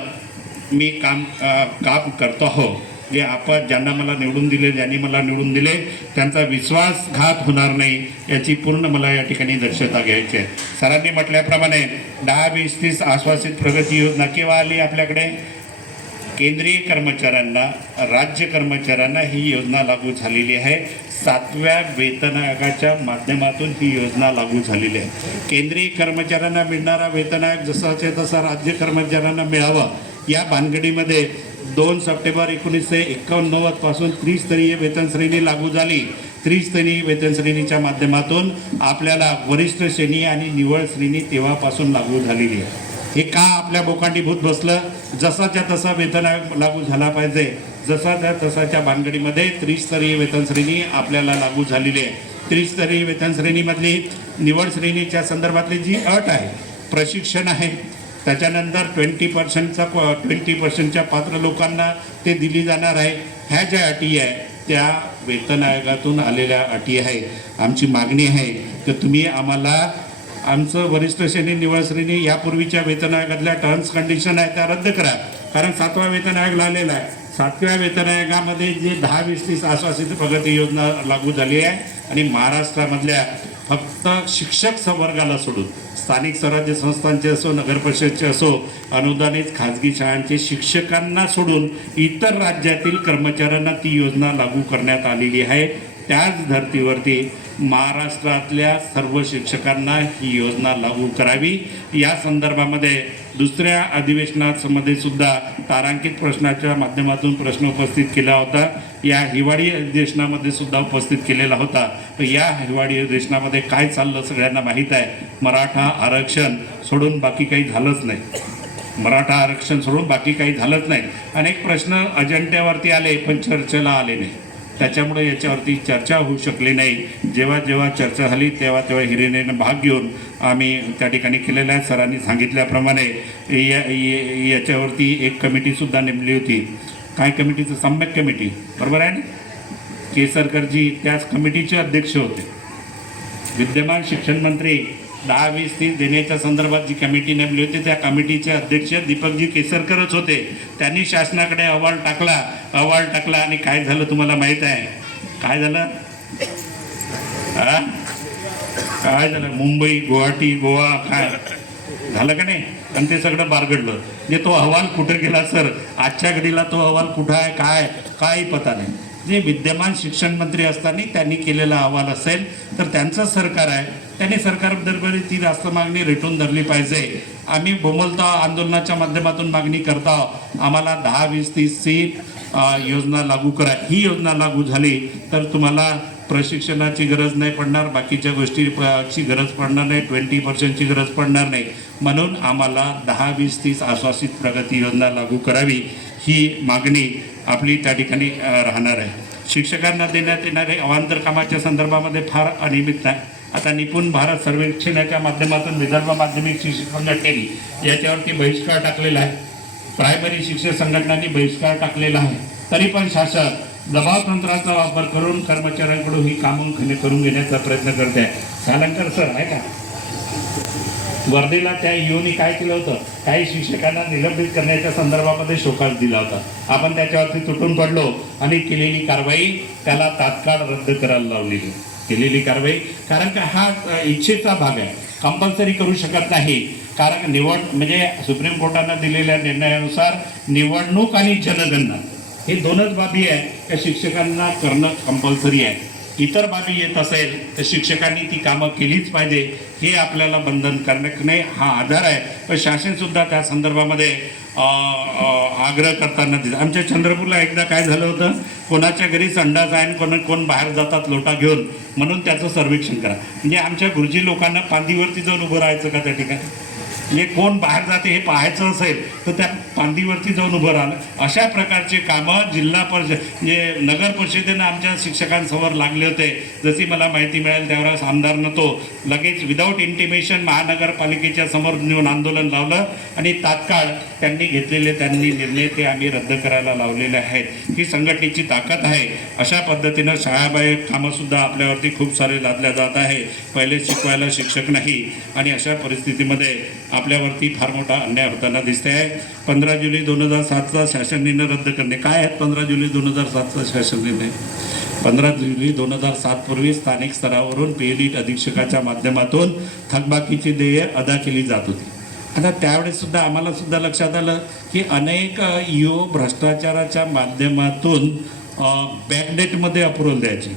मी काम करतो आहो. जे आपण ज्यांना मला निवडून दिले, ज्यांनी मला निवडून दिले त्यांचा विश्वासघात होणार नाही याची पूर्ण मला या ठिकाणी दक्षता घ्यायची आहे. सरांनी म्हटल्याप्रमाणे 10, 20, 30 आश्वासित प्रगती योजना केव्हा आली आपल्याकडे? केंद्रीय कर्मचाऱ्यांना, राज्य कर्मचाऱ्यांना ही योजना लागू झालेली आहे. 7व्या वेतन आयोगाच्या माध्यमातून ही योजना लागू झालेली आहे. केंद्रीय कर्मचाऱ्यांना मिळणारा वेतन आयोग जसाच्या तसा राज्य कर्मचाऱ्यांना मिळावा या भानगडीमध्ये 2 सप्टेंबर 1989 पासून त्रिस्तरीय वेतन श्रेणी लागू झाली. त्रिस्तरीय वेतन श्रेणीच्या माध्यमातून आपल्याला वरिष्ठ श्रेणी आणि निवड श्रेणी तेव्हापासून लागू झालेली आहे. हे का आपल्या बोकांडीभूत बसलं? जसाच्या तसा वेतन आयोग लागू झाला पाहिजे, जसाच्या तसाच्या भानगडीमध्ये त्रिस्तरीय वेतन श्रेणी आपल्याला लागू झालेली आहे. त्रिस्तरीय वेतन श्रेणीमधली निवड श्रेणीच्या संदर्भातली जी अट आहे, प्रशिक्षण आहे, त्याच्यानंतर 20%च्या पात्र लोकांना ते दिली जाणार आहे. ह्या ज्या अटी आहे त्या वेतन आयोगातून आलेल्या अटी आहे. आमची मागणी आहे की तुम्ही आम्हाला आमचं वरिष्ठ श्रेणी, निवड श्रेणी यापूर्वीच्या वेतन आयोगातल्या टर्म्स कंडिशन आहे त्या रद्द करा. कारण 7वा वेतन आयोग आलेला आहे. 7व्या वेतन आयोगामध्ये जे 10, 20, 30 आश्वासित प्रगती योजना लागू झाली आहे आणि महाराष्ट्रामधल्या फक्त शिक्षक संवर्गाला सोडून स्थानिक स्वराज्य संस्थांचे असो, नगर परिषदचे असो, अनुदानित खाजगी शाळांचे शिक्षकांना सोडून इतर राज्यातील कर्मचाऱ्यांना ती योजना लागू करण्यात आलेली आहे. त्याच धर्तीवरती महाराष्ट्रातल्या सर्व शिक्षकांना ही योजना लागू करावी. या संदर्भामध्ये दुसऱ्या अधिवेशनामध्ये सुद्धा तारांकित प्रश्नाच्या माध्यमातून प्रश्न उपस्थित केला होता. या हिवाळी अधिवेशनामध्ये सुद्धा उपस्थित केलेला होता. तर या हिवाळी अधिवेशनामध्ये काय चाललं सगळ्यांना माहीत आहे. मराठा आरक्षण सोडून बाकी काही झालंच नाही. मराठा आरक्षण सोडून बाकी काही झालंच नाही. अनेक प्रश्न अजेंड्यावरती आले पण चर्चेला आले नाही. त्याच्यामुळे याच्यावरती चर्चा होऊ शकली नाही. जेव्हा जेव्हा चर्चा झाली तेव्हा हिरिरीनं भाग घेऊन आम्ही त्या ठिकाणी केलेल्या आहे. सरांनी सांगितल्याप्रमाणे याच्यावरती एक कमिटीसुद्धा नेमली होती. काय कमिटीचं? सम्यक कमिटी, बरोबर आहे ना? केसरकरजी त्याच कमिटीचे अध्यक्ष होते. विद्यमान शिक्षण मंत्री 10, 20, 30 देण्याच्या संदर्भात जी कमिटी नेमली होती त्या कमिटीचे अध्यक्ष दीपकजी केसरकरच होते. त्यांनी शासनाकडे अहवाल टाकला आणि काय झालं तुम्हाला माहीत आहे? काय झालं? हा? काय झालं, मुंबई गुवाहाटी गोवा काय झालं का नाही? आणि ते सगळं बारगडलं. म्हणजे तो अहवाल कुठे गेला सर, आजच्या घडीला तो अहवाल कुठं आहे काय काही पता नाही. जे विद्यमान शिक्षण मंत्री असताना त्यांनी केलेला अहवाल असेल तर त्यांचं सरकार आहे, त्यांनी सरकारबरोबर ती रास्त मागणी रेटून धरली पाहिजे. आम्ही बोमलता आंदोलनाच्या माध्यमातून मागणी करता, आम्हाला 10, 20, 30ची योजना लागू करा. ही योजना लागू झाली तर तुम्हाला प्रशिक्षणाची गरज नाही पडणार, बाकीच्या गोष्टीची गरज पडणार नाही, 20% गरज पडणार नाही. म्हणून आम्हाला 10, 20, 30 आश्वासित प्रगती योजना लागू करावी, ही मागणी आपली त्या ठिकाणी राहणार आहे. शिक्षकांना देण्यात येणारे अवांतर कामाच्या संदर्भामध्ये फार अनियमित आहे. आता निपुण भारत सर्वेक्षणाच्या माध्यमातून विदर्भ माध्यमिक शिक्षक मंडळाने याच्यावरती बहिष्कार टाकलेला आहे. प्रायमरी शिक्षक संघटनांनी बहिष्कार टाकलेला आहे. तरी पण शासन दबाव तंत्राचा वापर करून कर्मचाऱ्यांकडून ही कामं करून घेण्याचा प्रयत्न करते आहे. सालंकर सर आहे का, वर्धेला त्या ईओनी काय केलं होतं, काही शिक्षकांना निलंबित करण्याच्या संदर्भामध्ये शोकास दिला होता. आपण त्याच्यावरती तुटून पडलो आणि केलेली कारवाई त्याला तात्काळ रद्द करायला लावलेली. केलेली कारवाई, कारण का हा इच्छेचा भाग आहे, कंपल्सरी करू शकत नाही. कारण म्हणजे सुप्रीम कोर्टानं दिलेल्या निर्णयानुसार निवडणूक आणि जनगणना हे दोनच बाबी आहे त्या शिक्षकांना करणं कंपल्सरी आहे. इतर बाबी येत असेल तर शिक्षकांनी ती कामं केलीच पाहिजे, हे आपल्याला बंधन करणे हा आधार आहे. पण शासनसुद्धा त्या संदर्भामध्ये आग्रह करताना दिसतं. आमच्या चंद्रपूरला एकदा काय झालं होतं, कोणाच्या घरी संडास आहे आणि कोण बाहेर जातात लोटा घेऊन, म्हणून त्याचं सर्वेक्षण करा. म्हणजे आमच्या गुरुजी लोकांना पांदीवरती जाऊन उभं राहायचं का त्या ठिकाणी? म्हणजे कोण बाहेर जाते हे पाहायचं असेल तर त्या पांदीवरती जाऊन उभं राहिलं. अशा प्रकारचे कामं जिल्हा परिषद म्हणजे नगर परिषदेनं आमच्या शिक्षकांसमोर लागले होते. जशी मला माहिती मिळेल त्यावेळेस आमदारनं तो लगेच विदाऊट इंटिमेशन महानगरपालिकेच्या समोर नेऊन आंदोलन लावलं आणि तात्काळ त्यांनी घेतलेले निर्णय ते आम्ही रद्द करायला लावलेले आहेत. ही संघटनेची ताकद आहे. अशा पद्धतीनं शाळाबाह्य कामंसुद्धा आपल्यावरती खूप सारे लादल्या जात आहे. पहिले शिकवायला शिक्षक नाही आणि अशा परिस्थितीमध्ये आपल्यावरती फार मोठा अन्याय होताना दिसते आहे. 15 जुलै 2007चा शासन निर्णय रद्द करणे. काय आहे 15 जुलै 2007चा शासन निर्णय? 15 जुलै 2007 पूर्वी स्थानिक स्तरावरून PLE अधीक्षकाच्या माध्यमातून थकबाकीची देय अदा केली जात होती. आता त्यावेळेससुद्धा आम्हालासुद्धा लक्षात आलं की अनेक EO भ्रष्टाचाराच्या माध्यमातून बॅकडेटमध्ये अप्रूव्हल द्यायचे,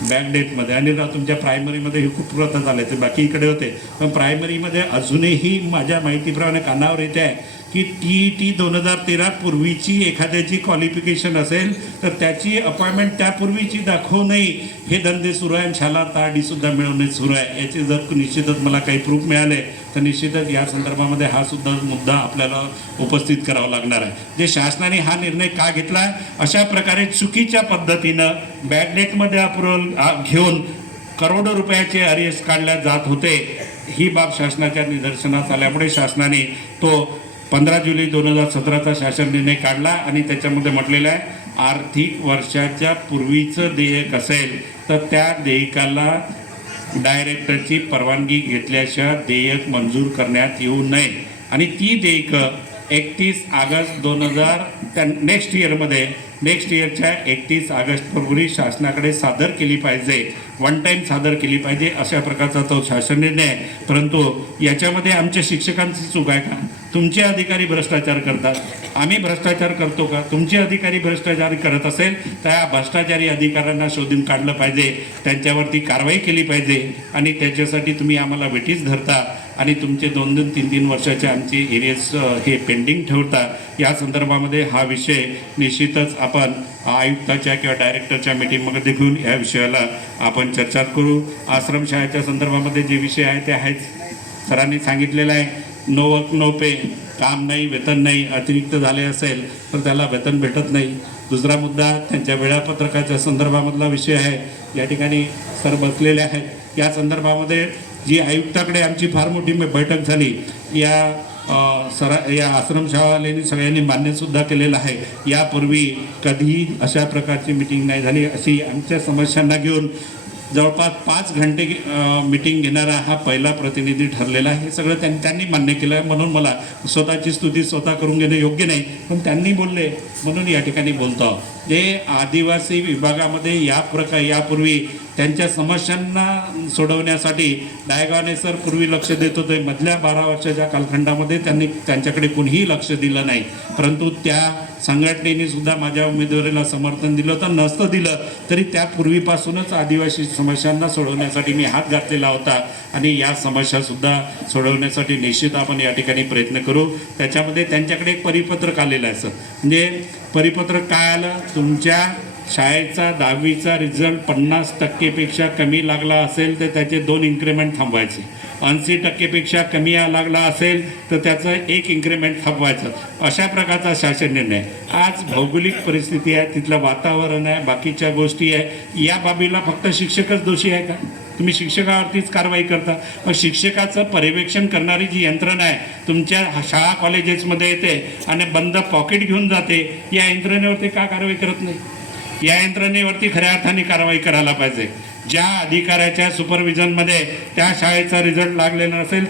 बॅकडेटमध्ये. आणि तुमच्या प्रायमरीमध्ये हे खूप प्रथा झाले ते बाकी इकडे होते, पण प्रायमरीमध्ये अजूनही माझ्या माहितीप्रमाणे कानावर येते आहे की TET 2013 पूर्वीची एखाद्याची क्वालिफिकेशन असेल तर त्याची अपॉइंटमेंट त्यापूर्वीची दाखवू नये, हे धंदे सुरू आहे. शाला ताडीसुद्धा मिळवणे सुरू आहे. याचे जर निश्चितच मला काही प्रूफ मिळाले तर निश्चितच या संदर्भामध्ये हा सुद्धा मुद्दा आपल्याला उपस्थित करावा लागणार आहे. जे शासनाने हा निर्णय का घेतला आहे, अशा प्रकारे चुकीच्या पद्धतीनं बॅकडेटमध्ये अप्रूव्हल घेऊन करोडो रुपयाचे अरियर्स काढल्या जात होते. ही बाब शासनाच्या निदर्शनास आल्यामुळे शासनाने तो 15 जुलै 2017चा शासन निर्णय काढला आणि त्याच्यामध्ये म्हटलेलं आहे आर्थिक वर्षाच्या पूर्वीचं देयक असेल तर त्या देयकाला डायरेक्टरची परवानगी घेतल्याशिवाय देयक मंजूर करण्यात येऊ नये. आणि ती देयकं 31 ऑगस्ट 2000 नेक्स्ट इयरच्या 31 ऑगस्टपूर्वी शासनाकडे सादर केली पाहिजे, वन टाईम सादर केली पाहिजे, अशा प्रकारचा तो शासन निर्णय आहे. परंतु याच्यामध्ये आमच्या शिक्षकांची चूक आहे का? तुमचे अधिकारी भ्रष्टाचार करतात, आम्ही भ्रष्टाचार करतो का? तुमचे अधिकारी भ्रष्टाचार करत असेल तर या भ्रष्टाचारी अधिकाऱ्यांना शोधून काढलं पाहिजे, त्यांच्यावरती कारवाई केली पाहिजे. आणि त्याच्यासाठी तुम्ही आम्हाला वेटीस धरता आणि तुमचे 2-2, 3-3 वर्षाचे आमचे एरियर्स हे पेंडिंग ठेवता. या संदर्भामध्ये हा विषय निश्चितच आपण आयुक्ताच्या किंवा डायरेक्टरच्या मीटिंगमध्ये घेऊन या विषयाला आपण चर्चा करू. आश्रमशाळेच्या संदर्भामध्ये जे विषय आहे ते आहेच, सरांनी सांगितलेलं आहे, नो वर्क नो पे, काम नाही वेतन नाही, अतिरिक्त झाले असेल तर त्याला वेतन भेटत नाही. दुसरा मुद्दा त्यांच्या वेळापत्रकाच्या संदर्भामधला विषय आहे. या ठिकाणी सर बसलेले आहेत. या संदर्भामध्ये जी आयुक्ताकडे आमची फार मोठी बैठक झाली, या आश्रमशाळांनी सगळ्यांनी मान्यसुद्धा केलेलं आहे. यापूर्वी कधीही अशा प्रकारची मिटिंग नाही झाली. अशी आमच्या समस्यांना घेऊन जवळपास 5 घंटे मिटिंग घेणारा हा पहिला प्रतिनिधी ठरलेला आहे. हे सगळं त्यांनी मान्य केलं आहे. म्हणून मला स्वतःची स्तुती स्वतः करून घेणं योग्य नाही, पण त्यांनी बोलले म्हणून या ठिकाणी बोलतो. जे आदिवासी विभागामध्ये यापूर्वी त्यांच्या समस्यांना सोडवण्यासाठी डायगाने सर पूर्वी लक्ष देत होते. मधल्या 12 वर्षाच्या कालखंडामध्ये त्यांच्याकडे कोणीही लक्ष दिलं नाही. परंतु त्या संघटनेने सुद्धा माझ्या उमेदवारीला समर्थन दिलं होतं. नसतं दिलं तरी त्यापूर्वीपासूनच आदिवासी समस्यांना सोडवण्यासाठी मी हात घातलेला होता आणि या समस्यासुद्धा सोडवण्यासाठी निश्चित आपण या ठिकाणी प्रयत्न करू. त्याच्यामध्ये त्यांच्याकडे एक परिपत्रक आलेलं आहे सर. म्हणजे परिपत्रक काय आलं, तुमच्या शाळेचा 10वीचा रिझल्ट 50% कमी लागला असेल तर त्याचे 2 इन्क्रीमेंट थांबवायचे. 80% कमी लागला असेल तर त्याचं 1 इन्क्रीमेंट थांबवायचं. अशा प्रकारचा शासन निर्णय. आज भौगोलिक परिस्थिती आहे, तिथलं वातावरण आहे, बाकीच्या गोष्टी आहे. या बाबीला फक्त शिक्षकच दोषी आहे का? तुम्ही शिक्षकावरतीच कारवाई करता. मग शिक्षकाचं पर्यवेक्षण करणारी जी यंत्रणा आहे तुमच्या शाळा कॉलेजेसमध्ये येते आणि बंद पॉकेट घेऊन जाते, या यंत्रणेवरती का कारवाई करत नाही? या यंत्रणेवरती खऱ्या अर्थाने कारवाई करायला पाहिजे. ज्या अधिकाऱ्याच्या सुपरविजनमध्ये त्या शाळेचा रिझल्ट लागलेला नसेल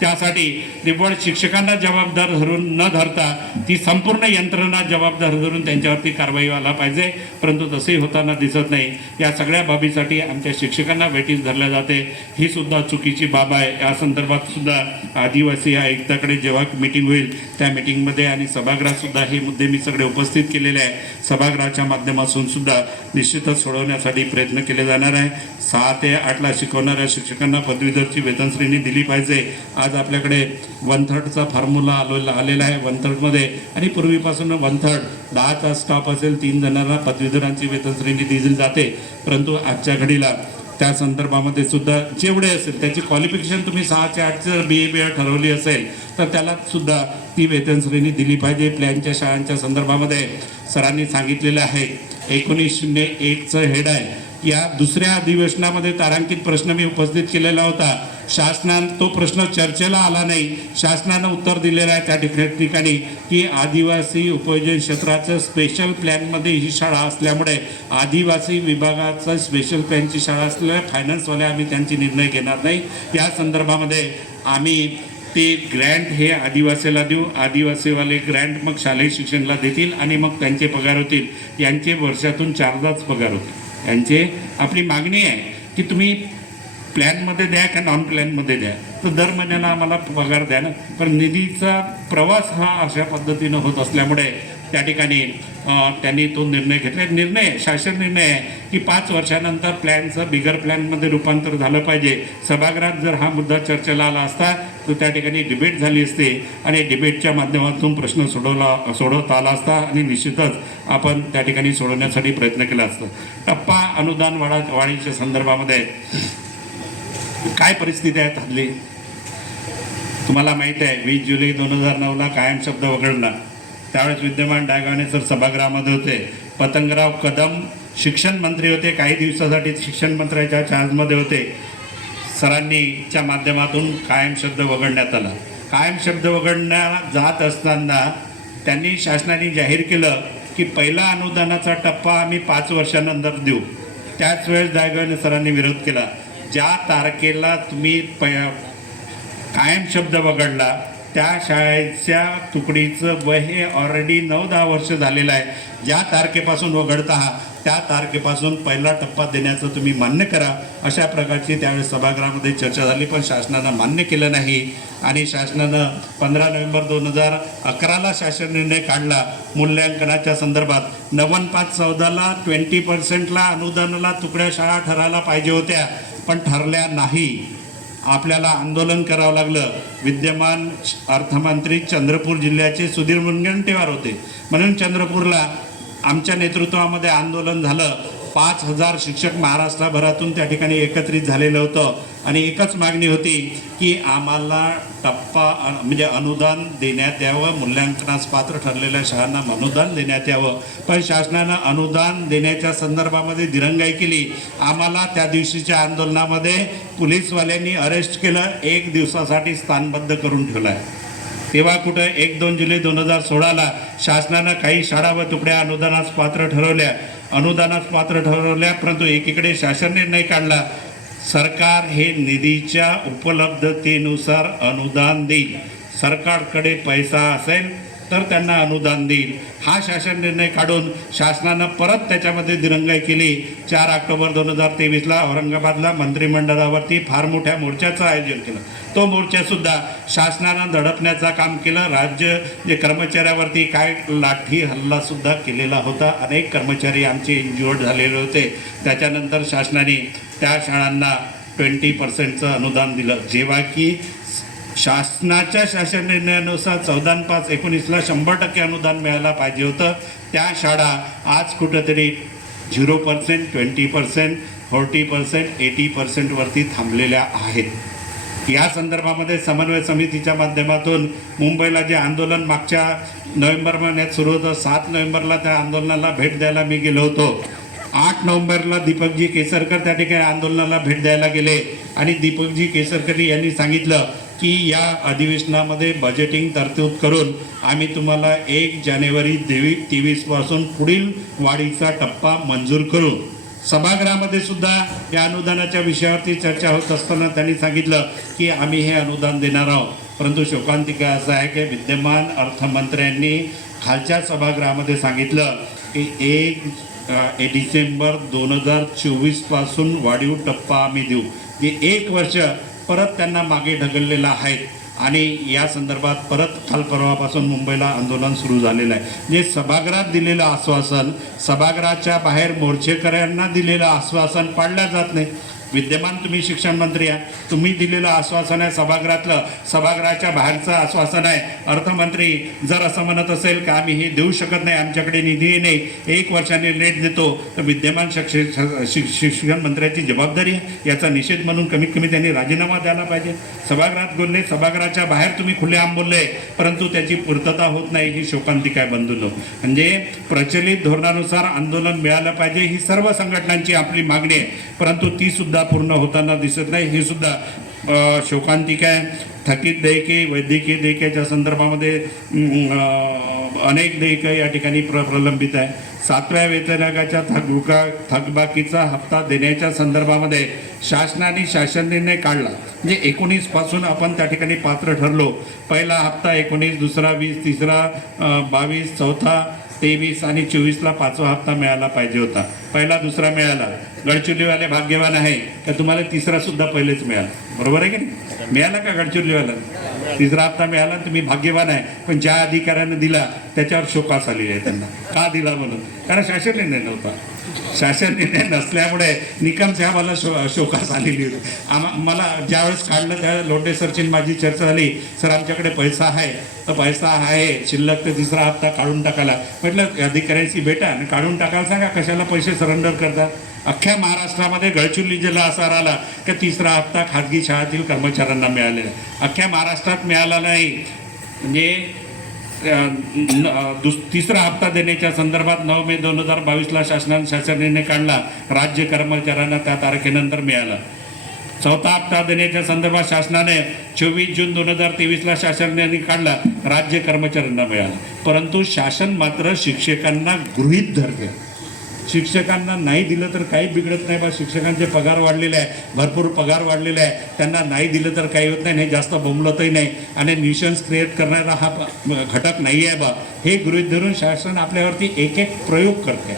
त्यासाठी निव्वळ शिक्षकांना जबाबदार धरून न धरता ती संपूर्ण यंत्रणा जबाबदार धरून त्यांच्यावरती कारवाई व्हायला पाहिजे. परंतु तसंही होताना दिसत नाही. या सगळ्या बाबीसाठी आमच्या शिक्षकांना वेटीस धरल्या जाते, ही सुद्धा चुकीची बाब आहे. या संदर्भात सुद्धा आदिवासी आयुक्ताकडे जेव्हा मीटिंग होईल त्या मीटिंगमध्ये आणि सभागृहातसुद्धा हे मुद्दे मी सगळे उपस्थित केलेले आहे. सभागृहाच्या माध्यमातून सुद्धा निश्चितच सोडवण्यासाठी प्रयत्न केले जाणार आहे. 6 ते 8ला शिकवणाऱ्या शिक्षकांना पदवीधरची वेतनश्रेणी दिली पाहिजे. आज आपल्याकडे 1/3चा फॉर्म्युला आलेला आहे 1/3मध्ये, आणि पूर्वीपासून 1/3 10चा स्टाफ असेल 3 जणांना पदवीधरांची वेतनश्रेणी दिली जाते. परंतु आजच्या घडीला त्या संदर्भामध्ये सुद्धा जेवढे असेल त्याची क्वालिफिकेशन तुम्ही 6 ते 8 जर BA ठरवली असेल तर त्याला सुद्धा ती वेतनश्रेणी दिली पाहिजे. प्लॅनच्या शाळांच्या संदर्भामध्ये सरांनी सांगितलेलं आहे 1901चं हेड आहे. या दुसऱ्या अधिवेशनामध्ये तारांकित प्रश्न मी उपस्थित केलेला होता. शासनानं तो प्रश्न चर्चेला आला नाही. शासनानं उत्तर दिलेलं आहे त्या ठिकाणी की आदिवासी उपयोजन क्षेत्राचं स्पेशल प्लॅनमध्ये ही शाळा असल्यामुळे आदिवासी विभागाचं स्पेशल प्लॅनची शाळा असल्यामुळे फायनान्सवाले आम्ही त्यांचे निर्णय घेणार नाही. या संदर्भामध्ये आम्ही ते ग्रँट हे आदिवासीला देऊ. आदिवासीवाले ग्रँट मग शालेय शिक्षणाला देतील आणि मग त्यांचे पगार होतील. यांचे वर्षातून 4दाच पगार होतील. यांचे आपली मागणी आहे की तुम्ही प्लॅनमध्ये द्या का नॉन प्लॅनमध्ये द्या, तर दर महिन्याला आम्हाला पगार द्या ना. पण निधीचा प्रवास हा अशा पद्धतीनं होत असल्यामुळे त्या ठिकाणी त्यांनी तो निर्णय घेतला. निर्णय शासन निर्णय आहे की 5 वर्षानंतर प्लॅनचं बिगर प्लॅनमध्ये रूपांतर झालं पाहिजे. सभागृहात जर हा मुद्दा चर्चेला आला असता तर त्या ठिकाणी डिबेट झाली असते आणि डिबेटच्या माध्यमातून प्रश्न सोडवता आला असता आणि निश्चितच आपण त्या ठिकाणी सोडवण्यासाठी प्रयत्न केला असता. टप्पा अनुदान वाढीच्या संदर्भामध्ये काय परिस्थिती आहे हल्ली तुम्हाला माहीत आहे. 20 जुलै 2009ला कायम शब्द वगळला. त्यावेळेस विद्यमान डायगाने सर सभागृहामध्ये होते. पतंगराव कदम शिक्षण मंत्री होते. काही दिवसासाठी शिक्षण मंत्र्याच्या चार्जमध्ये होते. सरांनीच्या माध्यमातून कायम शब्द वगळण्यात आला. कायम शब्द वगळण्या जात असताना त्यांनी शासनाने जाहीर केलं की पहिला अनुदानाचा टप्पा आम्ही 5 वर्षानंतर देऊ. त्याच वेळेस डायगाने सरांनी विरोध केला. ज्या तारखेला तुम्ही कायम शब्द वगळला त्या शाळेच्या तुकडीचं वय हे ऑलरेडी 9-10 वर्ष झालेलं आहे. ज्या तारखेपासून वगळता त्या तारखेपासून पहिला टप्पा देण्याचं तुम्ही मान्य करा. अशा प्रकारची त्यावेळेस सभागृहामध्ये चर्चा झाली, पण शासनानं मान्य केलं नाही. आणि शासनानं 15 नोव्हेंबर 2011ला शासन निर्णय काढला मूल्यांकनाच्या संदर्भात. 95-14ला 20%ला अनुदानाला तुकड्या शाळा ठरायला पाहिजे होत्या, पण ठरल्या नाही. आपल्याला आंदोलन करावं लागलं. विद्यमान अर्थमंत्री चंद्रपूर जिल्ह्याचे सुधीर मुनगंटीवार होते, म्हणून चंद्रपूरला आमच्या नेतृत्वामध्ये आंदोलन झालं. 5,000 शिक्षक महाराष्ट्रभरातून त्या ठिकाणी एकत्रित झालेलं होतं आणि एकच मागणी होती की आम्हाला टप्पा म्हणजे अनुदान देण्यात यावं. मूल्यांकनास पात्र ठरलेल्या शाळांना अनुदान देण्यात यावं. पण शासनानं अनुदान देण्याच्या संदर्भामध्ये दिरंगाई केली. आम्हाला त्या दिवशीच्या आंदोलनामध्ये पोलीसवाल्यांनी अरेस्ट केलं. 1 दिवसासाठी स्थानबद्ध करून ठेवलं आहे. तेव्हा कुठं 1-2 जुलै 2016ला शासनानं काही शाळा व तुकड्या अनुदानास पात्र ठरवल्या, परंतु एकीकडे शासन निर्णय काढला. सरकार हे निधीच्या उपलब्धतेनुसार अनुदान देईल. सरकारकडे पैसा असेल तर त्यांना अनुदान देईल. हा शासन निर्णय काढून शासनानं परत त्याच्यामध्ये दिरंगाई केली. 4 ऑक्टोबर 2023ला औरंगाबादला मंत्रिमंडळावरती फार मोठ्या मोर्चाचं आयोजन केलं. तो मोर्चासुद्धा शासनानं दडपण्याचं काम केलं. राज्य जे कर्मचाऱ्यावरती काय लाठी हल्लासुद्धा केलेला होता. अनेक कर्मचारी आमचे इंज्युअर्ड झालेले होते. त्याच्यानंतर शासनाने त्या शाळांना 20% अनुदान दिलं, जेव्हा की शासनाच्या शासन निर्णयानुसार 14/5/19ला 100% अनुदान मिळायला पाहिजे होतं. त्या शाळा आज कुठंतरी 0%, 20%, 40%, 80% वरती थांबलेल्या आहेत. या संदर्भामध्ये समन्वय समितीच्या माध्यमातून मुंबईला जे आंदोलन मागच्या नोव्हेंबर महिन्यात सुरू होतं, 7 नोव्हेंबरला त्या आंदोलनाला भेट द्यायला मी गेलो होतो. 8 नोव्हेंबरला दीपकजी केसरकर त्या ठिकाणी आंदोलनाला भेट द्यायला गेले आणि दीपकजी केसरकर यांनी सांगितलं की या अधिवेशनामध्ये बजेटिंग तरतूद करून आम्ही तुम्हाला 1 जानेवारी 2023 पासून पुढील वाढीचा टप्पा मंजूर करू. सभागृहामध्ये सुद्धा या अनुदानाच्या विषयावरती चर्चा होत असताना त्यांनी सांगितलं की आम्ही हे अनुदान देणार आहोत. परंतु शोकांतिका असं आहे की विद्यमान अर्थमंत्र्यांनी खालच्या सभागृहामध्ये सांगितलं की 1 डिसेंबर 2024 पासून वाढीव टप्पा आम्ही देऊ. जे 1 वर्ष परत त्यांना मागे ढकललेलं आहे आणि या संदर्भात परत काल परवापासून मुंबईला आंदोलन सुरू झालेलं आहे. जे सभागृहात दिलेलं आश्वासन, सभागृहाच्या बाहेर मोर्चेकऱ्यांना दिलेलं आश्वासन पाळलं जात नाही. विद्यमान तुम्ही शिक्षण मंत्री आहे, तुम्ही दिलेलं आश्वासन आहे सभागृहातलं, सभागृहाच्या बाहेरचं आश्वासन आहे. अर्थमंत्री जर असं म्हणत असेल की आम्ही हे देऊ शकत नाही, आमच्याकडे निधी नाही, 1 वर्षाने लेट देतो, तर विद्यमान शिक्षण मंत्र्याची जबाबदारी आहे. याचा निषेध म्हणून कमीत कमी त्यांनी राजीनामा द्यायला पाहिजे. सभागृहात बोलले, सभागृहाच्या बाहेर तुम्ही खुलेआम बोलले, परंतु त्याची पूर्तता होत नाही. ही शोकांतिका आहे बंधूंनो. म्हणजे प्रचलित धोरणानुसार आंदोलन मिळालं पाहिजे ही सर्व संघटनांची आपली मागणी आहे, परंतु ती सुद्धा पूर्ण होताना दिसत नाही. ही सुद्धा शोकांतिका आहे. थकीत देयके, वैद्यकीय देयकाच्या संदर्भामध्ये अनेक देयकं या ठिकाणी प्रलंबित आहे. 7व्या वेतन आयोगाच्या थकबाकीचा हप्ता देण्याच्या संदर्भामध्ये शासनाने शासन निर्णय काढला. म्हणजे 19 पासून आपण त्या ठिकाणी पात्र ठरलो. पहिला हप्ता 19, दुसरा 20, तिसरा 22, चौथा 23 आणि 24ला 5वा हप्ता मिळायला पाहिजे होता. पहिला दुसरा मिळाला. गडचिरोलीवाले भाग्यवान आहे का तुम्हाला तिसरा सुद्धा पहिलेच मिळाला. बरोबर आहे की नाही? मिळाला का गडचिरोलीवाला? तिसरा हप्ता मिळाला, तुम्ही भाग्यवान आहे. पण ज्या अधिकाऱ्यानं दिला त्याच्यावर शोकास आलेली आहे त्यांना. का दिला म्हणून? कारण शासन निर्णय नव्हता. शासन निर्णय नसल्यामुळे निकम साहेबाला शोकास आलेली होती. मला ज्यावेळेस काढलं त्यावेळेस लोंढे सरची माझी चर्चा झाली. सर आमच्याकडे पैसा आहे, तर पैसा आहे शिल्लक, तर तिसरा हप्ता काढून टाकायला. म्हटलं अधिकाऱ्यांशी भेटा आणि काढून टाकायला सांगा, कशाला पैसे सरेंडर करतात. अख्ख्या महाराष्ट्रामध्ये गडचिरोली जिल्हा असा राहिला की तिसरा हप्ता खाजगी शाळेतील कर्मचाऱ्यांना मिळालेला. अख्ख्या महाराष्ट्रात मिळाला नाही. म्हणजे तिसरा हप्ता देण्याच्या संदर्भात 9 मे 2022ला शासनाने शासन निर्णय काढला. राज्य कर्मचाऱ्यांना त्या तारखेनंतर मिळाला. चौथा हप्ता देण्याच्या संदर्भात शासनाने 24 जून 2023ला शासन निर्णय काढला. राज्य कर्मचाऱ्यांना मिळाला. परंतु शासन मात्र शिक्षकांना गृहीत धरते. शिक्षकांना नाही दिलं तर काही बिघडत नाही बा. शिक्षकांचे पगार वाढलेले आहे, भरपूर पगार वाढलेले आहे. त्यांना नाही दिलं तर काही होत नाही. हे जास्त बोंबलतही नाही आणि न्यूशन्स क्रिएट करणारा हा घटक नाही आहे बा. हे गृहीत धरून शासन आपल्यावरती एक प्रयोग करते.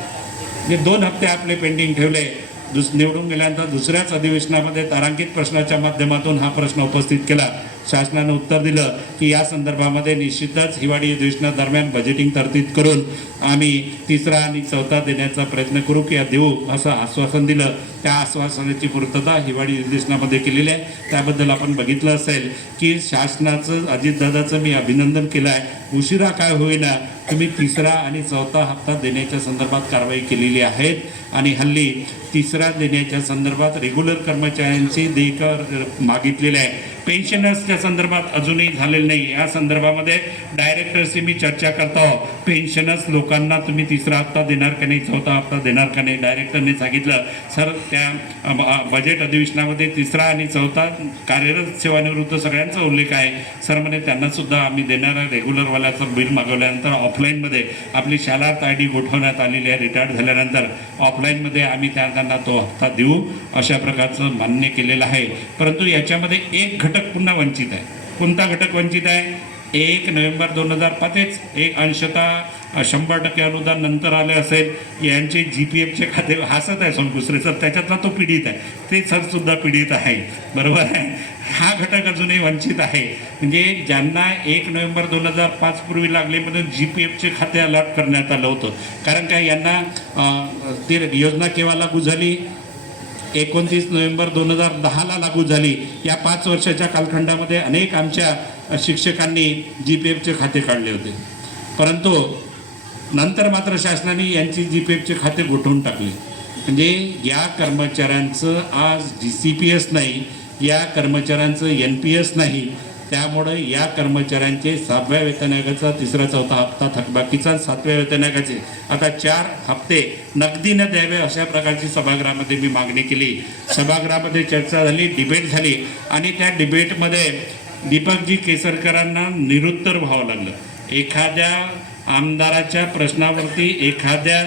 जे 2 हप्ते आपले पेंडिंग ठेवले, निवडून गेल्यानंतर दुसऱ्याच अधिवेशनामध्ये तारांकित प्रश्नाच्या माध्यमातून हा प्रश्न उपस्थित केला. शासनानं उत्तर दिलं की या संदर्भामध्ये निश्चितच हिवाळी अधिवेशनादरम्यान बजेटिंग तरतूद करून आम्ही तिसरा आणि चौथा देण्याचा प्रयत्न करू किंवा देऊ असं आश्वासन दिलं. त्या आश्वासनाची पूर्तता हिवाळी अधिवेशनामध्ये केलेली आहे. त्याबद्दल आपण बघितलं असेल की शासनाचं, अजितदादाचं मी अभिनंदन केलं आहे. उशिरा काय होईना तुम्ही तिसरा आणि चौथा हप्ता देण्याच्या संदर्भात कारवाई केलेली आहेत आणि हल्ली तिसरा देण्याच्या संदर्भात रेग्युलर कर्मचाऱ्यांची देयकं मागितलेले आहे. पेन्शनर्सच्या संदर्भात अजूनही झालेलं नाही. या संदर्भामध्ये डायरेक्टरशी मी चर्चा करतो. पेन्शनर्स लोकांना तुम्ही तिसरा हप्ता देणार का नाही, चौथा हप्ता देणार का नाही. डायरेक्टरने सांगितलं सर त्या बजेट अधिवेशनामध्ये तिसरा आणि चौथा कार्यरत सेवानिवृत्त सगळ्यांचा उल्लेख आहे. सर म्हणे त्यांनासुद्धा आम्ही देणार आहे. रेग्युलरवाल्याचं बिल मागवल्यानंतर ऑफलाईनमध्ये आपली शालार्थ ID गोठवण्यात आलेली आहे. रिटायर्ड झाल्यानंतर ऑफलाईनमध्ये आम्ही त्यांना तो हप्ता देऊ अशा प्रकारचं मान्य केलेलं आहे. परंतु याच्यामध्ये एक घटक पुन्हा वंचित आहे. कोणता घटक वंचित आहे? 1 नोव्हेंबर 2005 एक अंशतः 100% अनुदान नंतर आले असेल, यांचे GPFचे खाते हसत आहे सोनकुसरे सर, त्याच्यातला तो पीडित आहे, ते सरसुद्धा पीडित आहे, बरोबर आहे. हा घटक अजूनही वंचित आहे. म्हणजे ज्यांना 1 नोव्हेंबर 2005 पूर्वी लागले म्हणून GPFचे खाते अलॉट करण्यात आलं होतं. कारण काय यांना ती योजना केव्हा लागू झाली? 29 नोव्हेंबर 2010ला लागू झाली. या 5 वर्षाच्या कालखंडामध्ये अनेक आमच्या शिक्षकांनी GPFचे खाते काढले होते, परंतु नंतर मात्र शासनाने यांची GPFचे खाते गोठवून टाकले. म्हणजे या कर्मचाऱ्यांचं आज DCPS नाही, या कर्मचाऱ्यांचं NPS नाही. त्यामुळे या कर्मचाऱ्यांचे 7व्या वेतन आयोगाचा 3रा-4था हप्ता थकबाकीचा, 7व्या वेतन आयोगाचे आता 4 हप्ते नगदीनं द्यावे अशा प्रकारची सभागृहामध्ये मी मागणी केली. सभागृहामध्ये चर्चा झाली, डिबेट झाली आणि त्या डिबेटमध्ये दीपकजी केसरकरांना निरुत्तर व्हावं लागलं. एखाद्या आमदाराच्या प्रश्नावरती एखाद्या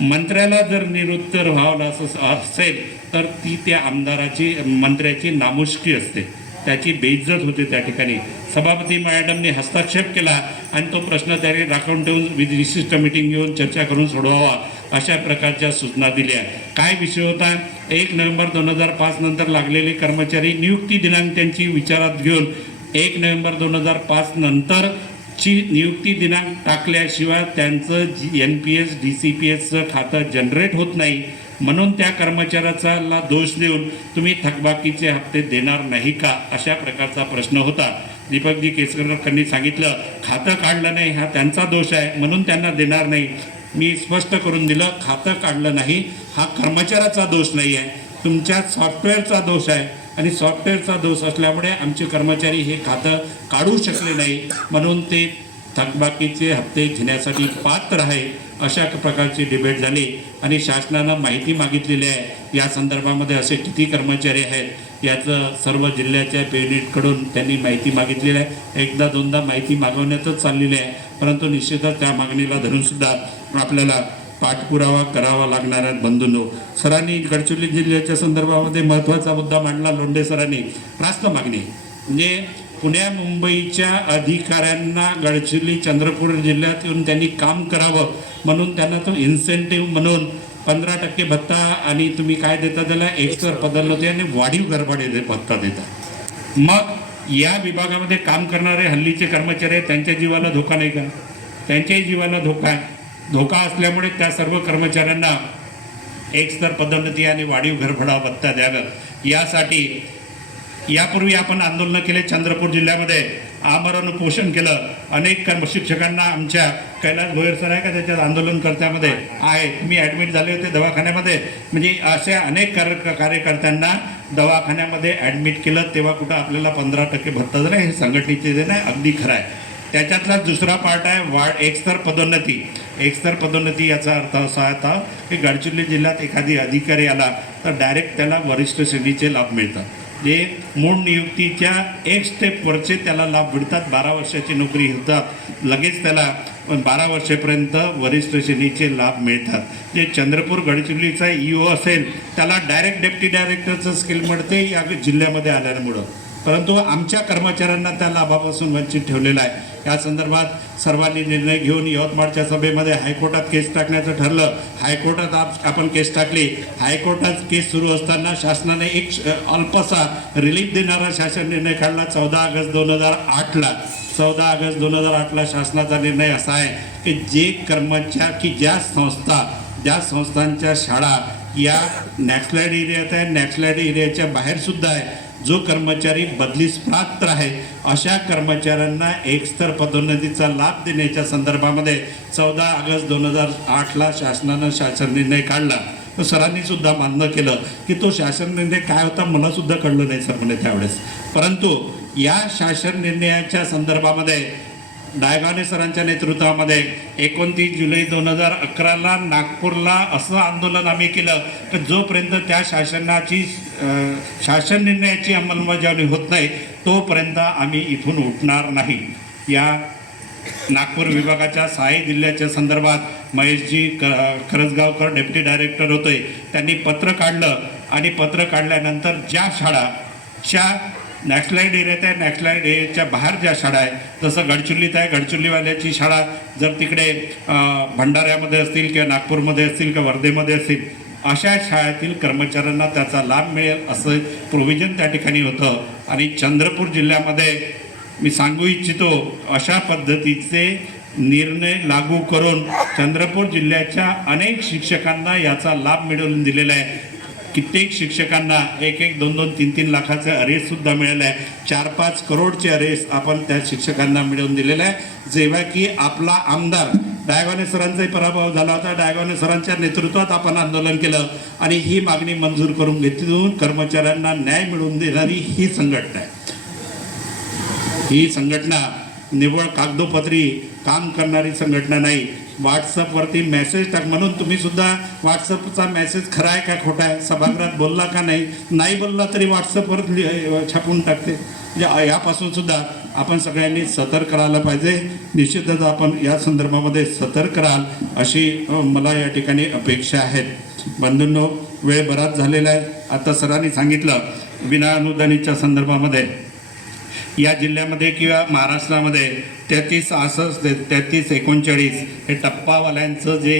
मंत्र्याला जर निरुत्तर व्हावं असं असेल तर ती त्या मंत्र्याची नामुष्की असते, त्याची बेइज्जत होते. त्या ठिकाणी सभापती मॅडमने हस्तक्षेप केला आणि तो प्रश्न त्याने राखून ठेवून विशिष्ट मीटिंग घेऊन चर्चा करून सोडवावा अशा प्रकारच्या सूचना दिल्या. काय विषय होता? 1 नोव्हेंबर 2005 नंतर लागलेले कर्मचारी नियुक्ती दिनांक त्यांची विचारात घेऊन 1 नोव्हेंबर 2005 नंतरची नियुक्ती दिनांक टाकल्याशिवाय त्यांचं NPS DCPSचं खातं जनरेट होत नाही, म्हणून त्या कर्मचाऱ्याचा दोष देऊन तुम्ही थकबाकीचे हप्ते देणार नाही का, अशा प्रकारचा प्रश्न होता. दीपकजी केसरकरांनी सांगितलं खातं काढलं नाही हा त्यांचा दोष आहे म्हणून त्यांना देणार नाही. मी स्पष्ट करून दिलं, खातं काढलं नाही हा कर्मचाऱ्याचा दोष नाही आहे, तुमच्या सॉफ्टवेअरचा दोष आहे आणि सॉफ्टवेअरचा दोष असल्यामुळे आमचे कर्मचारी हे खातं काढू शकले नाही, म्हणून ते थकबाकीचे हप्ते घेण्यासाठी पात्र आहे. अशा प्रकारची डिबेट झाली आणि शासनानं माहिती मागितलेली आहे. या संदर्भामध्ये असे किती कर्मचारी आहेत याचं सर्व जिल्ह्याच्या पेनिटकडून त्यांनी माहिती मागितलेली आहे. एकदा दोनदा माहिती मागवण्यातच चाललेली आहे, परंतु निश्चितच त्या मागणीला धरूनसुद्धा आपल्याला पाठपुरावा करावा लागणार आहे. बंधूंनो, सरांनी गडचिरोली जिल्ह्याच्या संदर्भामध्ये महत्त्वाचा मुद्दा मांडला. लोंढे सरांनी रास्त मागणी म्हणजे पुण्या मुंबईच्या अधिकाऱ्यांना गडचिरोली चंद्रपूर जिल्ह्यात येऊन त्यांनी काम करावं म्हणून त्यांना तो इन्सेंटिव्ह म्हणून 15% भत्ता आणि तुम्ही काय देता त्याला एक्स्ट्रा पदोन्नती आणि वाढीव गरबाडे भत्ता देता. मग या विभागामध्ये काम करणारे हल्लीचे कर्मचारी आहेत, त्यांच्या जीवाला धोका नाही का? त्यांच्याही जीवाला धोका आहे. धोका असल्यामुळे त्या सर्व कर्मचाऱ्यांना एक्स्ट्रा पदोन्नती आणि वाढीव घरफाडा भत्ता द्यावं यासाठी यापूर्वी आपण आंदोलन केले. चंद्रपूर जिल्ह्यामध्ये आमरण उपोषण केलं. अनेक शिक्षकांना आमच्या कैलास भोयर सर आहे का त्याच्यात आंदोलनकर्त्यामध्ये आहे, तुम्ही ॲडमिट झाले होते दवाखान्यामध्ये. म्हणजे अशा अनेक कार्यकर्त्यांना दवाखान्यामध्ये ॲडमिट केलं, तेव्हा कुठं आपल्याला 15% भत्ता झाला. हे संघटनेचे जे नाही अगदी खरं आहे. त्याच्यातला दुसरा पार्ट आहे एकस्तर पदोन्नती. एकस्तर पदोन्नती याचा अर्थ असा होता की गडचिरोली जिल्ह्यात एखादी अधिकारी आला तर डायरेक्ट त्याला वरिष्ठ श्रेणीचे लाभ मिळतात. जे मूळ नियुक्तीच्या एक स्टेपवरचे त्याला लाभ मिळतात. 12 वर्षाची नोकरी होतात, लगेच त्याला 12 वर्षेपर्यंत वरिष्ठ श्रेणीचे लाभ मिळतात. जे चंद्रपूर गडचिरोलीचा EO असेल त्याला डायरेक्ट डेप्टी डायरेक्टरचं स्किल मिळते या जिल्ह्यामध्ये आल्यामुळं, परंतु आमच्या कर्मचाऱ्यांना त्या लाभापासून वंचित ठेवलेलं आहे. या संदर्भात सर्वांनी निर्णय घेऊन यवतमाळच्या सभेमध्ये हायकोर्टात केस टाकण्याचं ठरलं. हायकोर्टात आपण केस टाकली. हायकोर्टात केस सुरू असताना शासनाने एक अल्पसा रिलीफ देणारा शासन निर्णय काढला 14 ऑगस्ट 2008ला. 14 ऑगस्ट 2008ला शासनाचा निर्णय असा आहे की जे कर्मचारी की ज्या संस्थांच्या शाळा या नॅक्सलाइड एरियात आहे, नॅक्सलाइड एरियाच्या बाहेरसुद्धा आहे, जो कर्मचारी बदलीस पात्र आहे अशा कर्मचाऱ्यांना एकस्तर पदोन्नतीचा लाभ देण्याच्या संदर्भामध्ये 14 ऑगस्ट 2008ला शासनानं शासन निर्णय काढला. तर सरांनी सुद्धा मान्य केलं की तो शासन निर्णय काय होता मला सुद्धा कळलं नाही सर म्हणे त्यावेळेस. परंतु या शासन निर्णयाच्या संदर्भामध्ये डायगाने सरांच्या नेतृत्वामध्ये 29 जुलै 2011ला नागपूरला असं आंदोलन आम्ही केलं की जोपर्यंत त्या शासन निर्णयाची अंमलबजावणी होत नाही तोपर्यंत आम्ही इथून उठणार नाही. या नागपूर विभागाच्या 6 जिल्ह्याच्या संदर्भात महेशजी करजगावकर डेप्टी डायरेक्टर होते, त्यांनी पत्र काढलं आणि पत्र काढल्यानंतर ज्या शाळाच्या नॅशनलाइट एरियात आहे, नॅशनलाइट एरियाच्या बाहेर ज्या शाळा आहे, जसं गडचिरोलीत आहे, गडचिरोलीवाल्याची शाळा जर तिकडे भंडाऱ्यामध्ये असतील किंवा नागपूरमध्ये असतील किंवा वर्धेमध्ये असतील, अशा शाळेतील कर्मचाऱ्यांना त्याचा लाभ मिळेल असं प्रोव्हिजन त्या ठिकाणी होतं. आणि चंद्रपूर जिल्ह्यामध्ये मी सांगू इच्छितो, अशा पद्धतीचे निर्णय लागू करून चंद्रपूर जिल्ह्याच्या अनेक शिक्षकांना याचा लाभ मिळवून दिलेला आहे. कित्येक शिक्षकांना 1-1, 2-2, 3-3 लाखाचे अरेससुद्धा मिळाले आहे. 4-5 करोडचे अरेस आपण त्या शिक्षकांना मिळवून दिलेले आहे. जेव्हा की आपला आमदार डायगोने सरांचाही पराभव झाला होता, डायगोने सरांच्या नेतृत्वात आपण आंदोलन केलं आणि ही मागणी मंजूर करून घेतली. कर्मचाऱ्यांना न्याय मिळवून देणारी ही संघटना आहे. ही संघटना निव्वळ कागदोपत्री काम करणारी संघटना नाही. व्हॉट्सअपवरती मेसेज टाक, म्हणून तुम्ही सुद्धा व्हॉट्सअपचा मेसेज खरा आहे का खोटा आहे, सभागृहात बोलला का नाही बोलला तरी व्हॉट्सअपवर छापून टाकते. म्हणजे यापासून सुद्धा आपण सगळ्यांनी सतर्क राहायला पाहिजे. निश्चितच आपण या संदर्भामध्ये सतर्क राहाल अशी मला या ठिकाणी अपेक्षा आहेत. बंधूंनो, वेळ बराच झालेला आहे. आता सरांनी सांगितलं विना अनुदानितच्या संदर्भामध्ये या जिल्ह्यामध्ये किंवा महाराष्ट्रामध्ये 33-39 हे टप्पावाल्यांचं जे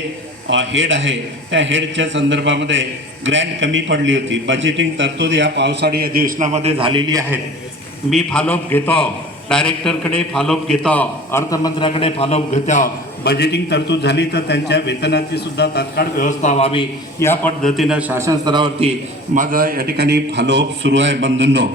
हेड आहे, त्या हेडच्या संदर्भामध्ये ग्रँट कमी पडली होती. बजेटिंग तरतूद या पावसाळी अधिवेशनामध्ये झालेली आहे. मी फॉलोअप घेतो, डायरेक्टरकडे फॉलोअप घेतो, अर्थमंत्र्याकडे फॉलोअप घेतो. बजेटिंग तरतूद झाली तर त्यांच्या वेतनाची सुद्धा तात्काळ व्यवस्था व्हावी, या पद्धतीनं शासन स्तरावरती माझा या ठिकाणी फॉलोअप सुरू आहे. बंधूंनो,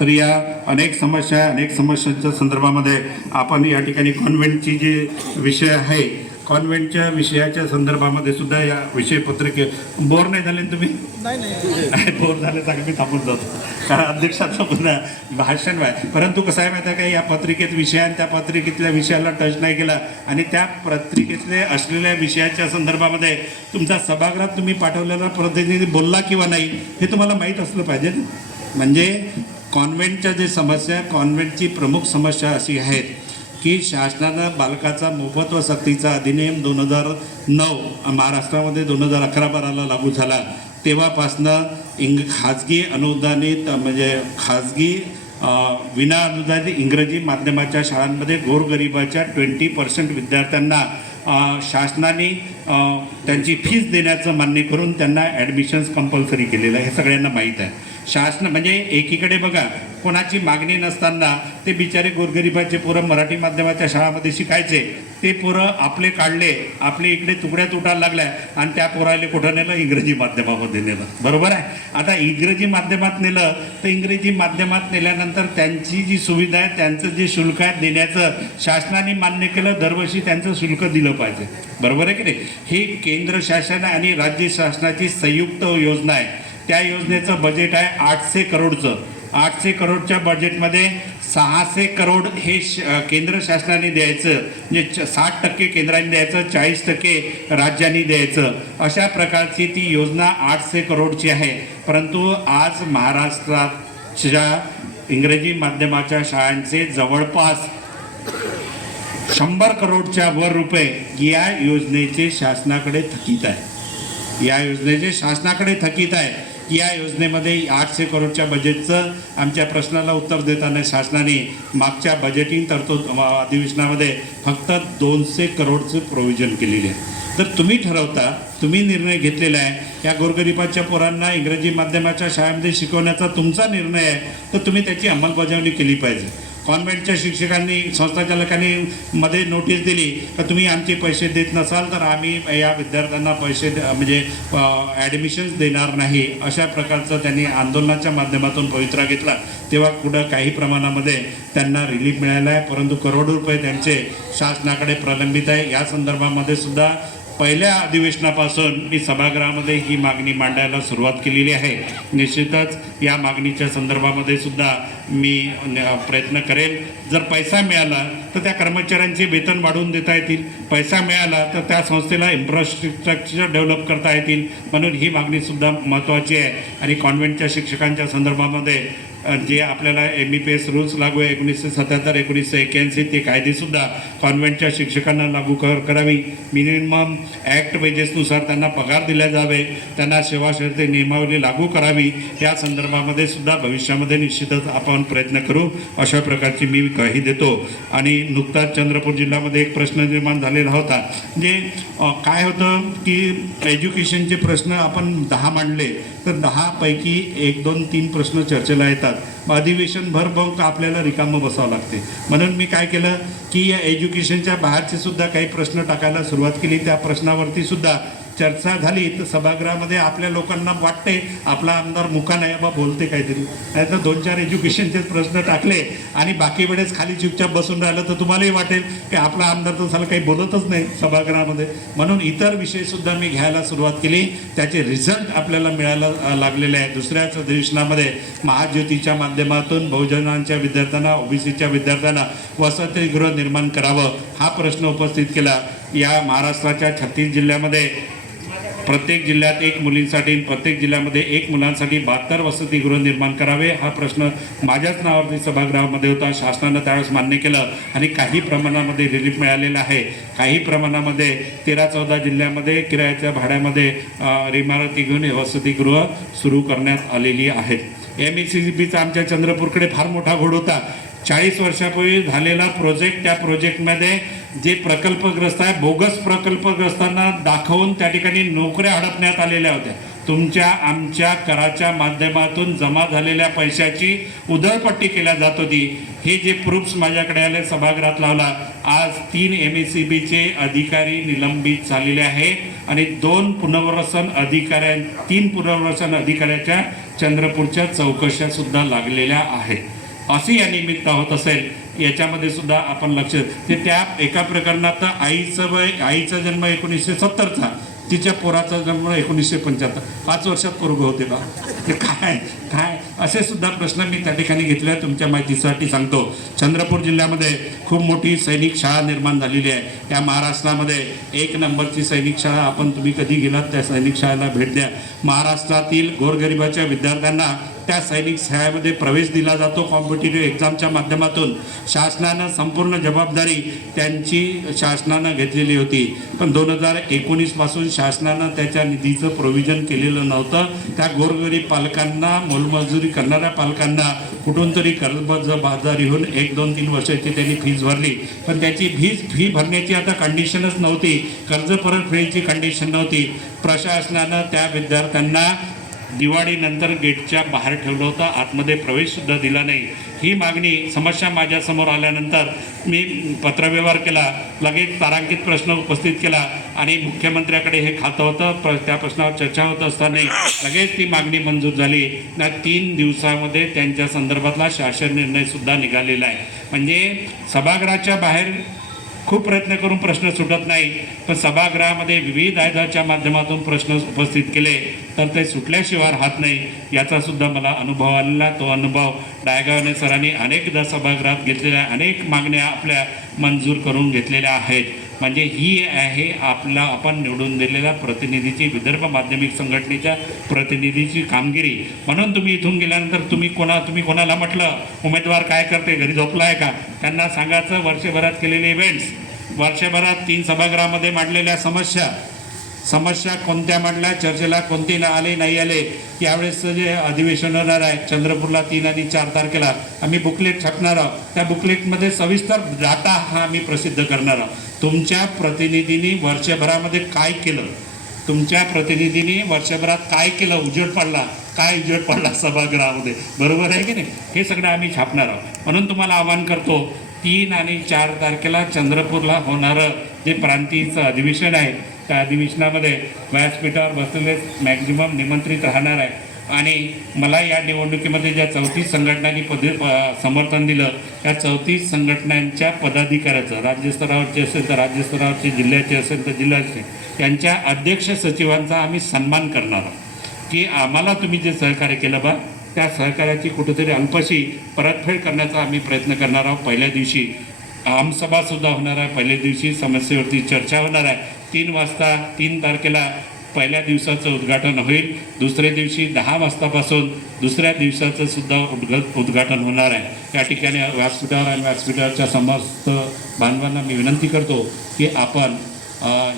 तर या अनेक समस्यांच्या संदर्भामध्ये आपण या ठिकाणी कॉन्व्हेंटची जे विषय आहे, कॉन्व्हेंटच्या विषयाच्या संदर्भामध्ये सुद्धा या विषयपत्रिके बोर नाही झाले तुम्ही? नाही बोर झाले तर मी थांबून जातो, कारण अध्यक्षाचं पुन्हा भाषण आहे. परंतु कसं आहे माहिती आहे का, या पत्रिकेत विषय आणि त्या पत्रिकेतल्या विषयाला टच नाही केला आणि त्या पत्रिकेतले असलेल्या विषयाच्या संदर्भामध्ये तुमचा सभागृहात तुम्ही पाठवलेला प्रतिनिधी बोलला किंवा नाही हे तुम्हाला माहीत असलं पाहिजे. म्हणजे कॉन्व्हेंटच्या जे समस्या, कॉन्व्हेंटची प्रमुख समस्या अशी आहेत की शासनानं बालकाचा मोफत व सक्तीचा अधिनियम 2009 महाराष्ट्रामध्ये 2011-12 लागू झाला. तेव्हापासनं खाजगी अनुदानित म्हणजे खाजगी विना अनुदानित इंग्रजी माध्यमाच्या शाळांमध्ये गोरगरिबाच्या 20% विद्यार्थ्यांना शासनाने त्यांची फीस देण्याचं मान्य करून त्यांना ॲडमिशन्स कंपल्सरी केलेलं आहे. हे सगळ्यांना माहीत आहे. शासन म्हणजे एकीकडे बघा, कोणाची मागणी नसताना ते बिचारे गोरगरिबाचे पोरं मराठी माध्यमाच्या शाळामध्ये शिकायचे, ते पोरं आपले काढले, आपले इकडे तुकड्या तुटायला लागल्या आणि त्या पोराले कुठं नेलं? इंग्रजी माध्यमामध्ये नेलं. बरोबर आहे. आता इंग्रजी माध्यमात नेलं तर इंग्रजी माध्यमात नेल्यानंतर त्यांची जी सुविधा आहे, त्यांचं जे शुल्क आहे देण्याचं शासनाने मान्य केलं, दरवर्षी त्यांचं शुल्क दिलं पाहिजे. बरोबर आहे की नाही? ही केंद्र शासन आणि राज्य शासनाची संयुक्त योजना आहे. त्या योजनेचं बजेट आहे 800 करोडचं. 800 करोडच्या बजेटमध्ये 600 करोड हे केंद्र शासनाने द्यायचं, म्हणजे 60% केंद्राने द्यायचं, 40% राज्यांनी द्यायचं. अशा प्रकारची ती योजना 800 करोडची आहे. परंतु आज महाराष्ट्राच्या इंग्रजी माध्यमाच्या शाळांचे जवळपास 100 करोडच्या वर रुपये या योजनेचे शासनाकडे थकीत आहे. या योजनेचे शासनाकडे थकीत आहे. या योजनेमध्ये 800 करोडच्या बजेटचं आमच्या प्रश्नाला उत्तर देताना शासनाने मागच्या बजेटिंग तरतूद अधिवेशनामध्ये फक्त 200 करोडचं प्रोव्हिजन केलेले आहे. तर तुम्ही ठरवता, तुम्ही निर्णय घेतलेला आहे, या गोरगरिबाच्या पोरांना इंग्रजी माध्यमाच्या शाळेमध्ये शिकवण्याचा तुमचा निर्णय आहे, तर तुम्ही त्याची अंमलबजावणी केली पाहिजे. कॉन्व्हेंटच्या शिक्षकांनी, संस्थाचालकांनी मध्ये नोटीस दिली तर तुम्ही आमचे पैसे देत नसाल तर आम्ही या विद्यार्थ्यांना पैसे म्हणजे ॲडमिशन्स देणार नाही, अशा प्रकारचं त्यांनी आंदोलनाच्या माध्यमातून पवित्रा घेतला. तेव्हा कुठं काही प्रमाणामध्ये त्यांना रिलीफ मिळाला आहे, परंतु करोडो रुपये त्यांचे शासनाकडे प्रलंबित आहे. या संदर्भामध्ये सुद्धा पहिल्या अधिवेशनापासून मी सभागृहामध्ये ही मागणी मांडायला सुरुवात केलेली आहे. निश्चितच या मागणीच्या संदर्भामध्ये सुद्धा मी प्रयत्न करेन. जर पैसा मिळाला तर त्या कर्मचाऱ्यांचे वेतन वाढवून देता येतील, पैसा मिळाला तर त्या संस्थेला इन्फ्रास्ट्रक्चर डेव्हलप करता येतील. म्हणून ही मागणीसुद्धा महत्त्वाची आहे. आणि कॉन्व्हेंटच्या शिक्षकांच्या संदर्भामध्ये जे आपल्याला MBPS रूल्स लागू आहे 1977 1981 ते कायदेसुद्धा कॉन्व्हेंटच्या शिक्षकांना लागू करावी. मिनिमम ॲक्ट वेजेसनुसार त्यांना पगार दिला जावे, त्यांना सेवा शर्ती नियमावली लागू करावी. या संदर्भामध्ये सुद्धा भविष्यामध्ये निश्चितच आपण प्रयत्न करू, अशा प्रकारची मी ग्वाही देतो. आणि नुकताच चंद्रपूर जिल्ह्यामध्ये एक प्रश्न निर्माण झालेला होता. म्हणजे काय होतं की एज्युकेशनचे प्रश्न आपण 10 मांडले तर 10 पैकी 1 2 3 प्रश्न चर्चेला येतात. अधिवेशन भर आपल्याला रिकामं बसावं लागते. म्हणून मी काय केलं की या एज्युकेशनच्या बाहेरचे सुद्धा काही प्रश्न टाकायला सुरुवात केली. त्या प्रश्नावरती सुद्धा चर्चा झाली तर सभागृहामध्ये आपल्या लोकांना वाटते आपला आमदार मुका नाही बा बोलते काहीतरी, नाही तर 2-4 एज्युकेशनचे प्रश्न टाकले आणि बाकी वेळेस खाली चुपचाप बसून राहिलं तर तुम्हालाही वाटेल की आपला आमदार तर झालं काही बोलतच नाही सभागृहामध्ये. म्हणून इतर विषयसुद्धा मी घ्यायला सुरुवात केली. त्याचे रिझल्ट आपल्याला मिळायला लागलेले आहे. दुसऱ्याच अधिवेशनामध्ये महाज्योतीच्या माध्यमातून बहुजनांच्या विद्यार्थ्यांना OBCच्या विद्यार्थ्यांना वसतिगृह निर्माण करावं हा प्रश्न उपस्थित केला. या महाराष्ट्राच्या 36 जिल्ह्यामध्ये प्रत्येक जिल्ह्यात 1 मुलींसाठी, प्रत्येक जिल्ह्यामध्ये 1 मुलांसाठी 72 वसतिगृह निर्माण करावे हा प्रश्न माझ्याच नावावरती सभागृहामध्ये होता. शासनानं त्यावेळेस मान्य केलं आणि काही प्रमाणामध्ये रिलीफ मिळालेलं आहे. काही प्रमाणामध्ये 13-14 जिल्ह्यामध्ये किरायाच्या भाड्यामध्ये इमारती घेऊन वसतिगृह सुरू करण्यात आलेली आहेत. MSEBचा आमच्या चंद्रपूरकडे फार मोठा घोड होता. 40 वर्षापूर्वी झालेला प्रोजेक्ट, त्या प्रोजेक्टमध्ये जे प्रकल्पग्रस्त आहे बोगस प्रकल्पग्रस्तांना दाखवून त्या ठिकाणी नोकऱ्या हडपण्यात आलेल्या होत्या. तुमच्या आमच्या कराच्या माध्यमातून जमा झालेल्या पैशाची उधळपट्टी केल्या जात होती. हे जे प्रूफ्स माझ्याकडे आले सभागृहात लावला. आज 3 MSEBचे अधिकारी निलंबित झालेले आहे आणि 3 पुनर्वसन अधिकाऱ्याच्या चंद्रपूरच्या चौकशा सुद्धा लागलेल्या आहेत. असे या निमित्त होत असेल याच्यामध्ये सुद्धा आपण लक्ष ते त्या एका प्रकरणात आईचा जन्म 1970चा, तिच्या पोराचा जन्म 1975, 5 वर्षात पोरगं होते का? ते काय असे सुद्धा प्रश्न मी त्या ठिकाणी घेतले. तुमच्या माहितीसाठी सांगतो, चंद्रपूर जिल्ह्यामध्ये खूप मोठी सैनिक शाळा निर्माण झालेली आहे. या महाराष्ट्रामध्ये 1 नंबरची सैनिक शाळा. आपण तुम्ही कधी गेलात त्या सैनिक शाळेला भेट द्या. महाराष्ट्रातील गोरगरिबाच्या विद्यार्थ्यांना त्या सैनिक शाळेमध्ये प्रवेश दिला जातो कॉम्पिटिटिव्ह एक्झामच्या माध्यमातून. शासनानं संपूर्ण जबाबदारी त्यांची शासनानं घेतलेली होती, पण 2019 पासून शासनानं त्याच्या निधीचं प्रोव्हिजन केलेलं नव्हतं. त्या गोरगरीब पालकांना, मोलमजुरी करणाऱ्या पालकांना कुठून तरी कर्जबाजारी होऊन 1 2 3 वर्षाची त्यांनी फीज भरली, पण त्याची फी भरण्याची आता कंडिशनच नव्हती. कर्ज परतफेडीची कंडिशन नव्हती. प्रशासनानं त्या विद्यार्थ्यांना दिवाळीनंतर गेटच्या बाहेर ठेवलं होतं, आतमध्ये प्रवेशसुद्धा दिला नाही. ही मागणी समस्या माझ्यासमोर आल्यानंतर मी पत्रव्यवहार केला, लगेच तारांकित प्रश्न उपस्थित केला आणि मुख्यमंत्र्याकडे हे खातं होतं. त्या प्रश्नावर चर्चा होत असताना लगेच ती मागणी मंजूर झाली. 3 दिवसामध्ये त्यांच्या संदर्भातला शासन निर्णयसुद्धा निघालेला आहे. म्हणजे सभागृहाच्या बाहेर खूप प्रयत्न करून प्रश्न सुटत नाही, पण सभागृहामध्ये विविध आयुधाच्या माध्यमातून प्रश्न उपस्थित केले तर ते सुटल्याशिवाय राहत नाही. याचासुद्धा मला अनुभव आलेला. तो अनुभव डायगावणे सरांनी अनेकदा सभागृहात घेतलेल्या अनेक मागण्या आपल्या मंजूर करून घेतलेल्या आहेत. म्हणजे ही आहे आपण निवडून दिलेल्या प्रतिनिधीची, विदर्भ माध्यमिक संघटनेच्या प्रतिनिधीची कामगिरी. म्हणून तुम्ही इथून गेल्यानंतर तुम्ही कोणाला म्हटलं उमेदवार काय करते, घरी झोपला आहे का, त्यांना सांगायचं वर्षभरात केलेले इव्हेंट्स, वर्षभरात 3 सभागृहामध्ये मांडलेल्या समस्या कोणत्या मांडल्या, चर्चेला कोणते आले नाही आले. यावेळेसचं जे अधिवेशन होणार आहे चंद्रपूरला 3 आणि 4 तारखेला आम्ही बुकलेट छापणार आहोत. त्या बुकलेटमध्ये सविस्तर डाटा हा आम्ही प्रसिद्ध करणार आहोत. तुमच्या प्रतिनिधींनी वर्षभरामध्ये काय केलं, तुमच्या प्रतिनिधींनी वर्षभरात काय केलं, उजेड पडला सभागृहामध्ये, बरोबर आहे की नाही, हे सगळं आम्ही छापणार आहोत. म्हणून तुम्हाला आवाहन करतो, 3 आणि 4 तारखेला चंद्रपूरला होणारं जे प्रांतीयचं अधिवेशन आहे त्या अधिवेशनामध्ये व्यासपीठावर बसलेले मॅक्झिमम निमंत्रित राहणार आहे. आणि मला या निवडणुकीमध्ये ज्या 34 संघटनांनी समर्थन दिलं त्या 34 संघटनांच्या पदाधिकाऱ्याचं, राज्यस्तरावरचे असेल तर राज्यस्तरावरचे, जिल्ह्याचे असेल तर जिल्ह्याचे, त्यांच्या अध्यक्ष सचिवांचा आम्ही सन्मान करणार आहोत की आम्हाला तुम्ही जे सहकार्य केलं बा त्या सहकार्याची कुठेतरी अल्पशी परतफेड करण्याचा आम्ही प्रयत्न करणार आहोत. पहिल्या दिवशी आमसभासुद्धा होणार आहे. पहिल्या दिवशी समस्येवरती चर्चा होणार आहे. 3 वाजता 3 तारखेला पहिल्या दिवसाचं उद्घाटन होईल. दुसऱ्या दिवशी 10 वाजतापासून दुसऱ्या दिवसाचं सुद्धा उद्घाटन होणार आहे. या ठिकाणी व्यासपीठावर आणि व्यासपीठाच्या समस्त बांधवांना मी विनंती करतो की आपण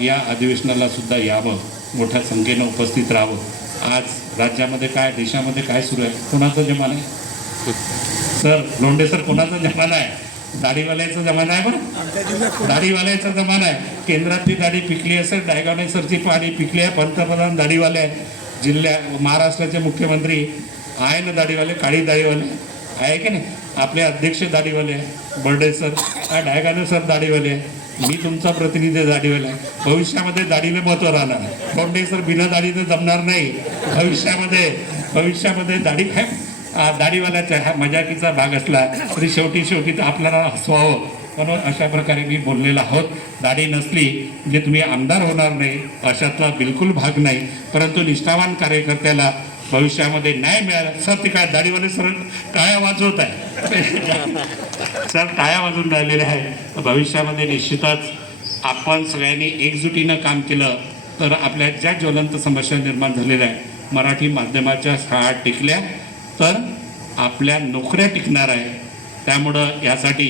या अधिवेशनाला सुद्धा यावं, मोठ्या संख्येनं उपस्थित राहावं. आज राज्यामध्ये काय, देशामध्ये काय सुरू आहे, कोणाचा जमाना आहे सर? लोंढे सर, कोणाचा जमाना आहे? दाढीवाल्याचा जमाना आहे बरं, दाढीवाल्याचा जमाना आहे. केंद्रातली दाढी पिकली असेल, डायगावणे सरची पाणी पिकली आहे, पंतप्रधान दाढीवाले आहे, महाराष्ट्राचे मुख्यमंत्री आहे ना दाढीवाले, काळी दाढीवाले आहे की नाही, आपले अध्यक्ष दाढीवाले आहे, बर्डे सर, डायगावणे सर दाढीवाले आहे, मी तुमचा प्रतिनिधी दाढीवाला आहे. भविष्यामध्ये दाढीला महत्त्व राहणार आहे. लोंढे सर बिना दाढीनं जमणार नाही. भविष्यामध्ये दाढी काय दाढीवाल्याचा हा मजाकीचा भाग असला तरी शेवटी तर आपल्याला हसवावं, म्हणून अशा प्रकारे मी बोललेलो आहोत. दाढी नसली म्हणजे तुम्ही आमदार होणार नाही अशातला बिलकुल भाग नाही, परंतु निष्ठावान कार्यकर्त्याला भविष्यामध्ये न्याय मिळाला. सर ते काय दाढीवाले सर टाळ्या वाजवत आहे सर, टाळ्या वाजवून राहिलेले आहे. भविष्यामध्ये निश्चितच आपण सगळ्यांनी एकजुटीनं काम केलं तर आपल्या ज्या ज्वलंत समस्या निर्माण झालेल्या आहे, मराठी माध्यमाच्या शाळा टिकल्या तर आपल्या नोकऱ्या टिकणार आहे. त्यामुळं यासाठी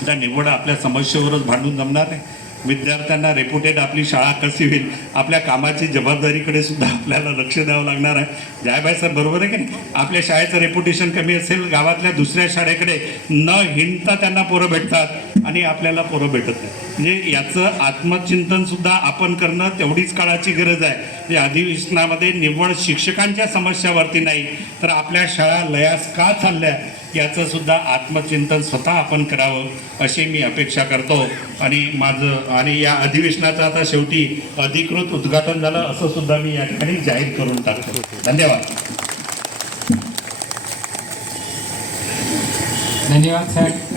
आता निवड आपल्या समस्येवरच भांडून जमणार नाही. विद्यार्थ्यांना रेप्युटेड आपली शाळा कशी होईल, आपल्या कामाची जबाबदारीकडे सुद्धा आपल्याला लक्ष द्यावं लागणार आहे. जयभाई सर बरोबर आहे की नाही? आपल्या शाळेचं रेप्युटेशन कमी असेल, गावातल्या दुसऱ्या शाळेकडे न हिंडता त्यांना पोरं भेटतात आणि आपल्याला पोरं भेटत नाही. म्हणजे याचं आत्मचिंतनसुद्धा आपण करणं तेवढीच काळाची गरज आहे. म्हणजे अधिवेशनामध्ये निव्वळ शिक्षकांच्या समस्यावरती नाही तर आपल्या शाळा लयास का चालल्या याचं सुद्धा आत्मचिंतन स्वतः आपण करावं अशी मी अपेक्षा करतो. आणि या अधिवेशनाचं आता शेवटी अधिकृत उद्घाटन झालं असं सुद्धा मी या ठिकाणी जाहीर करून टाकतो. धन्यवाद. धन्यवाद साहेब.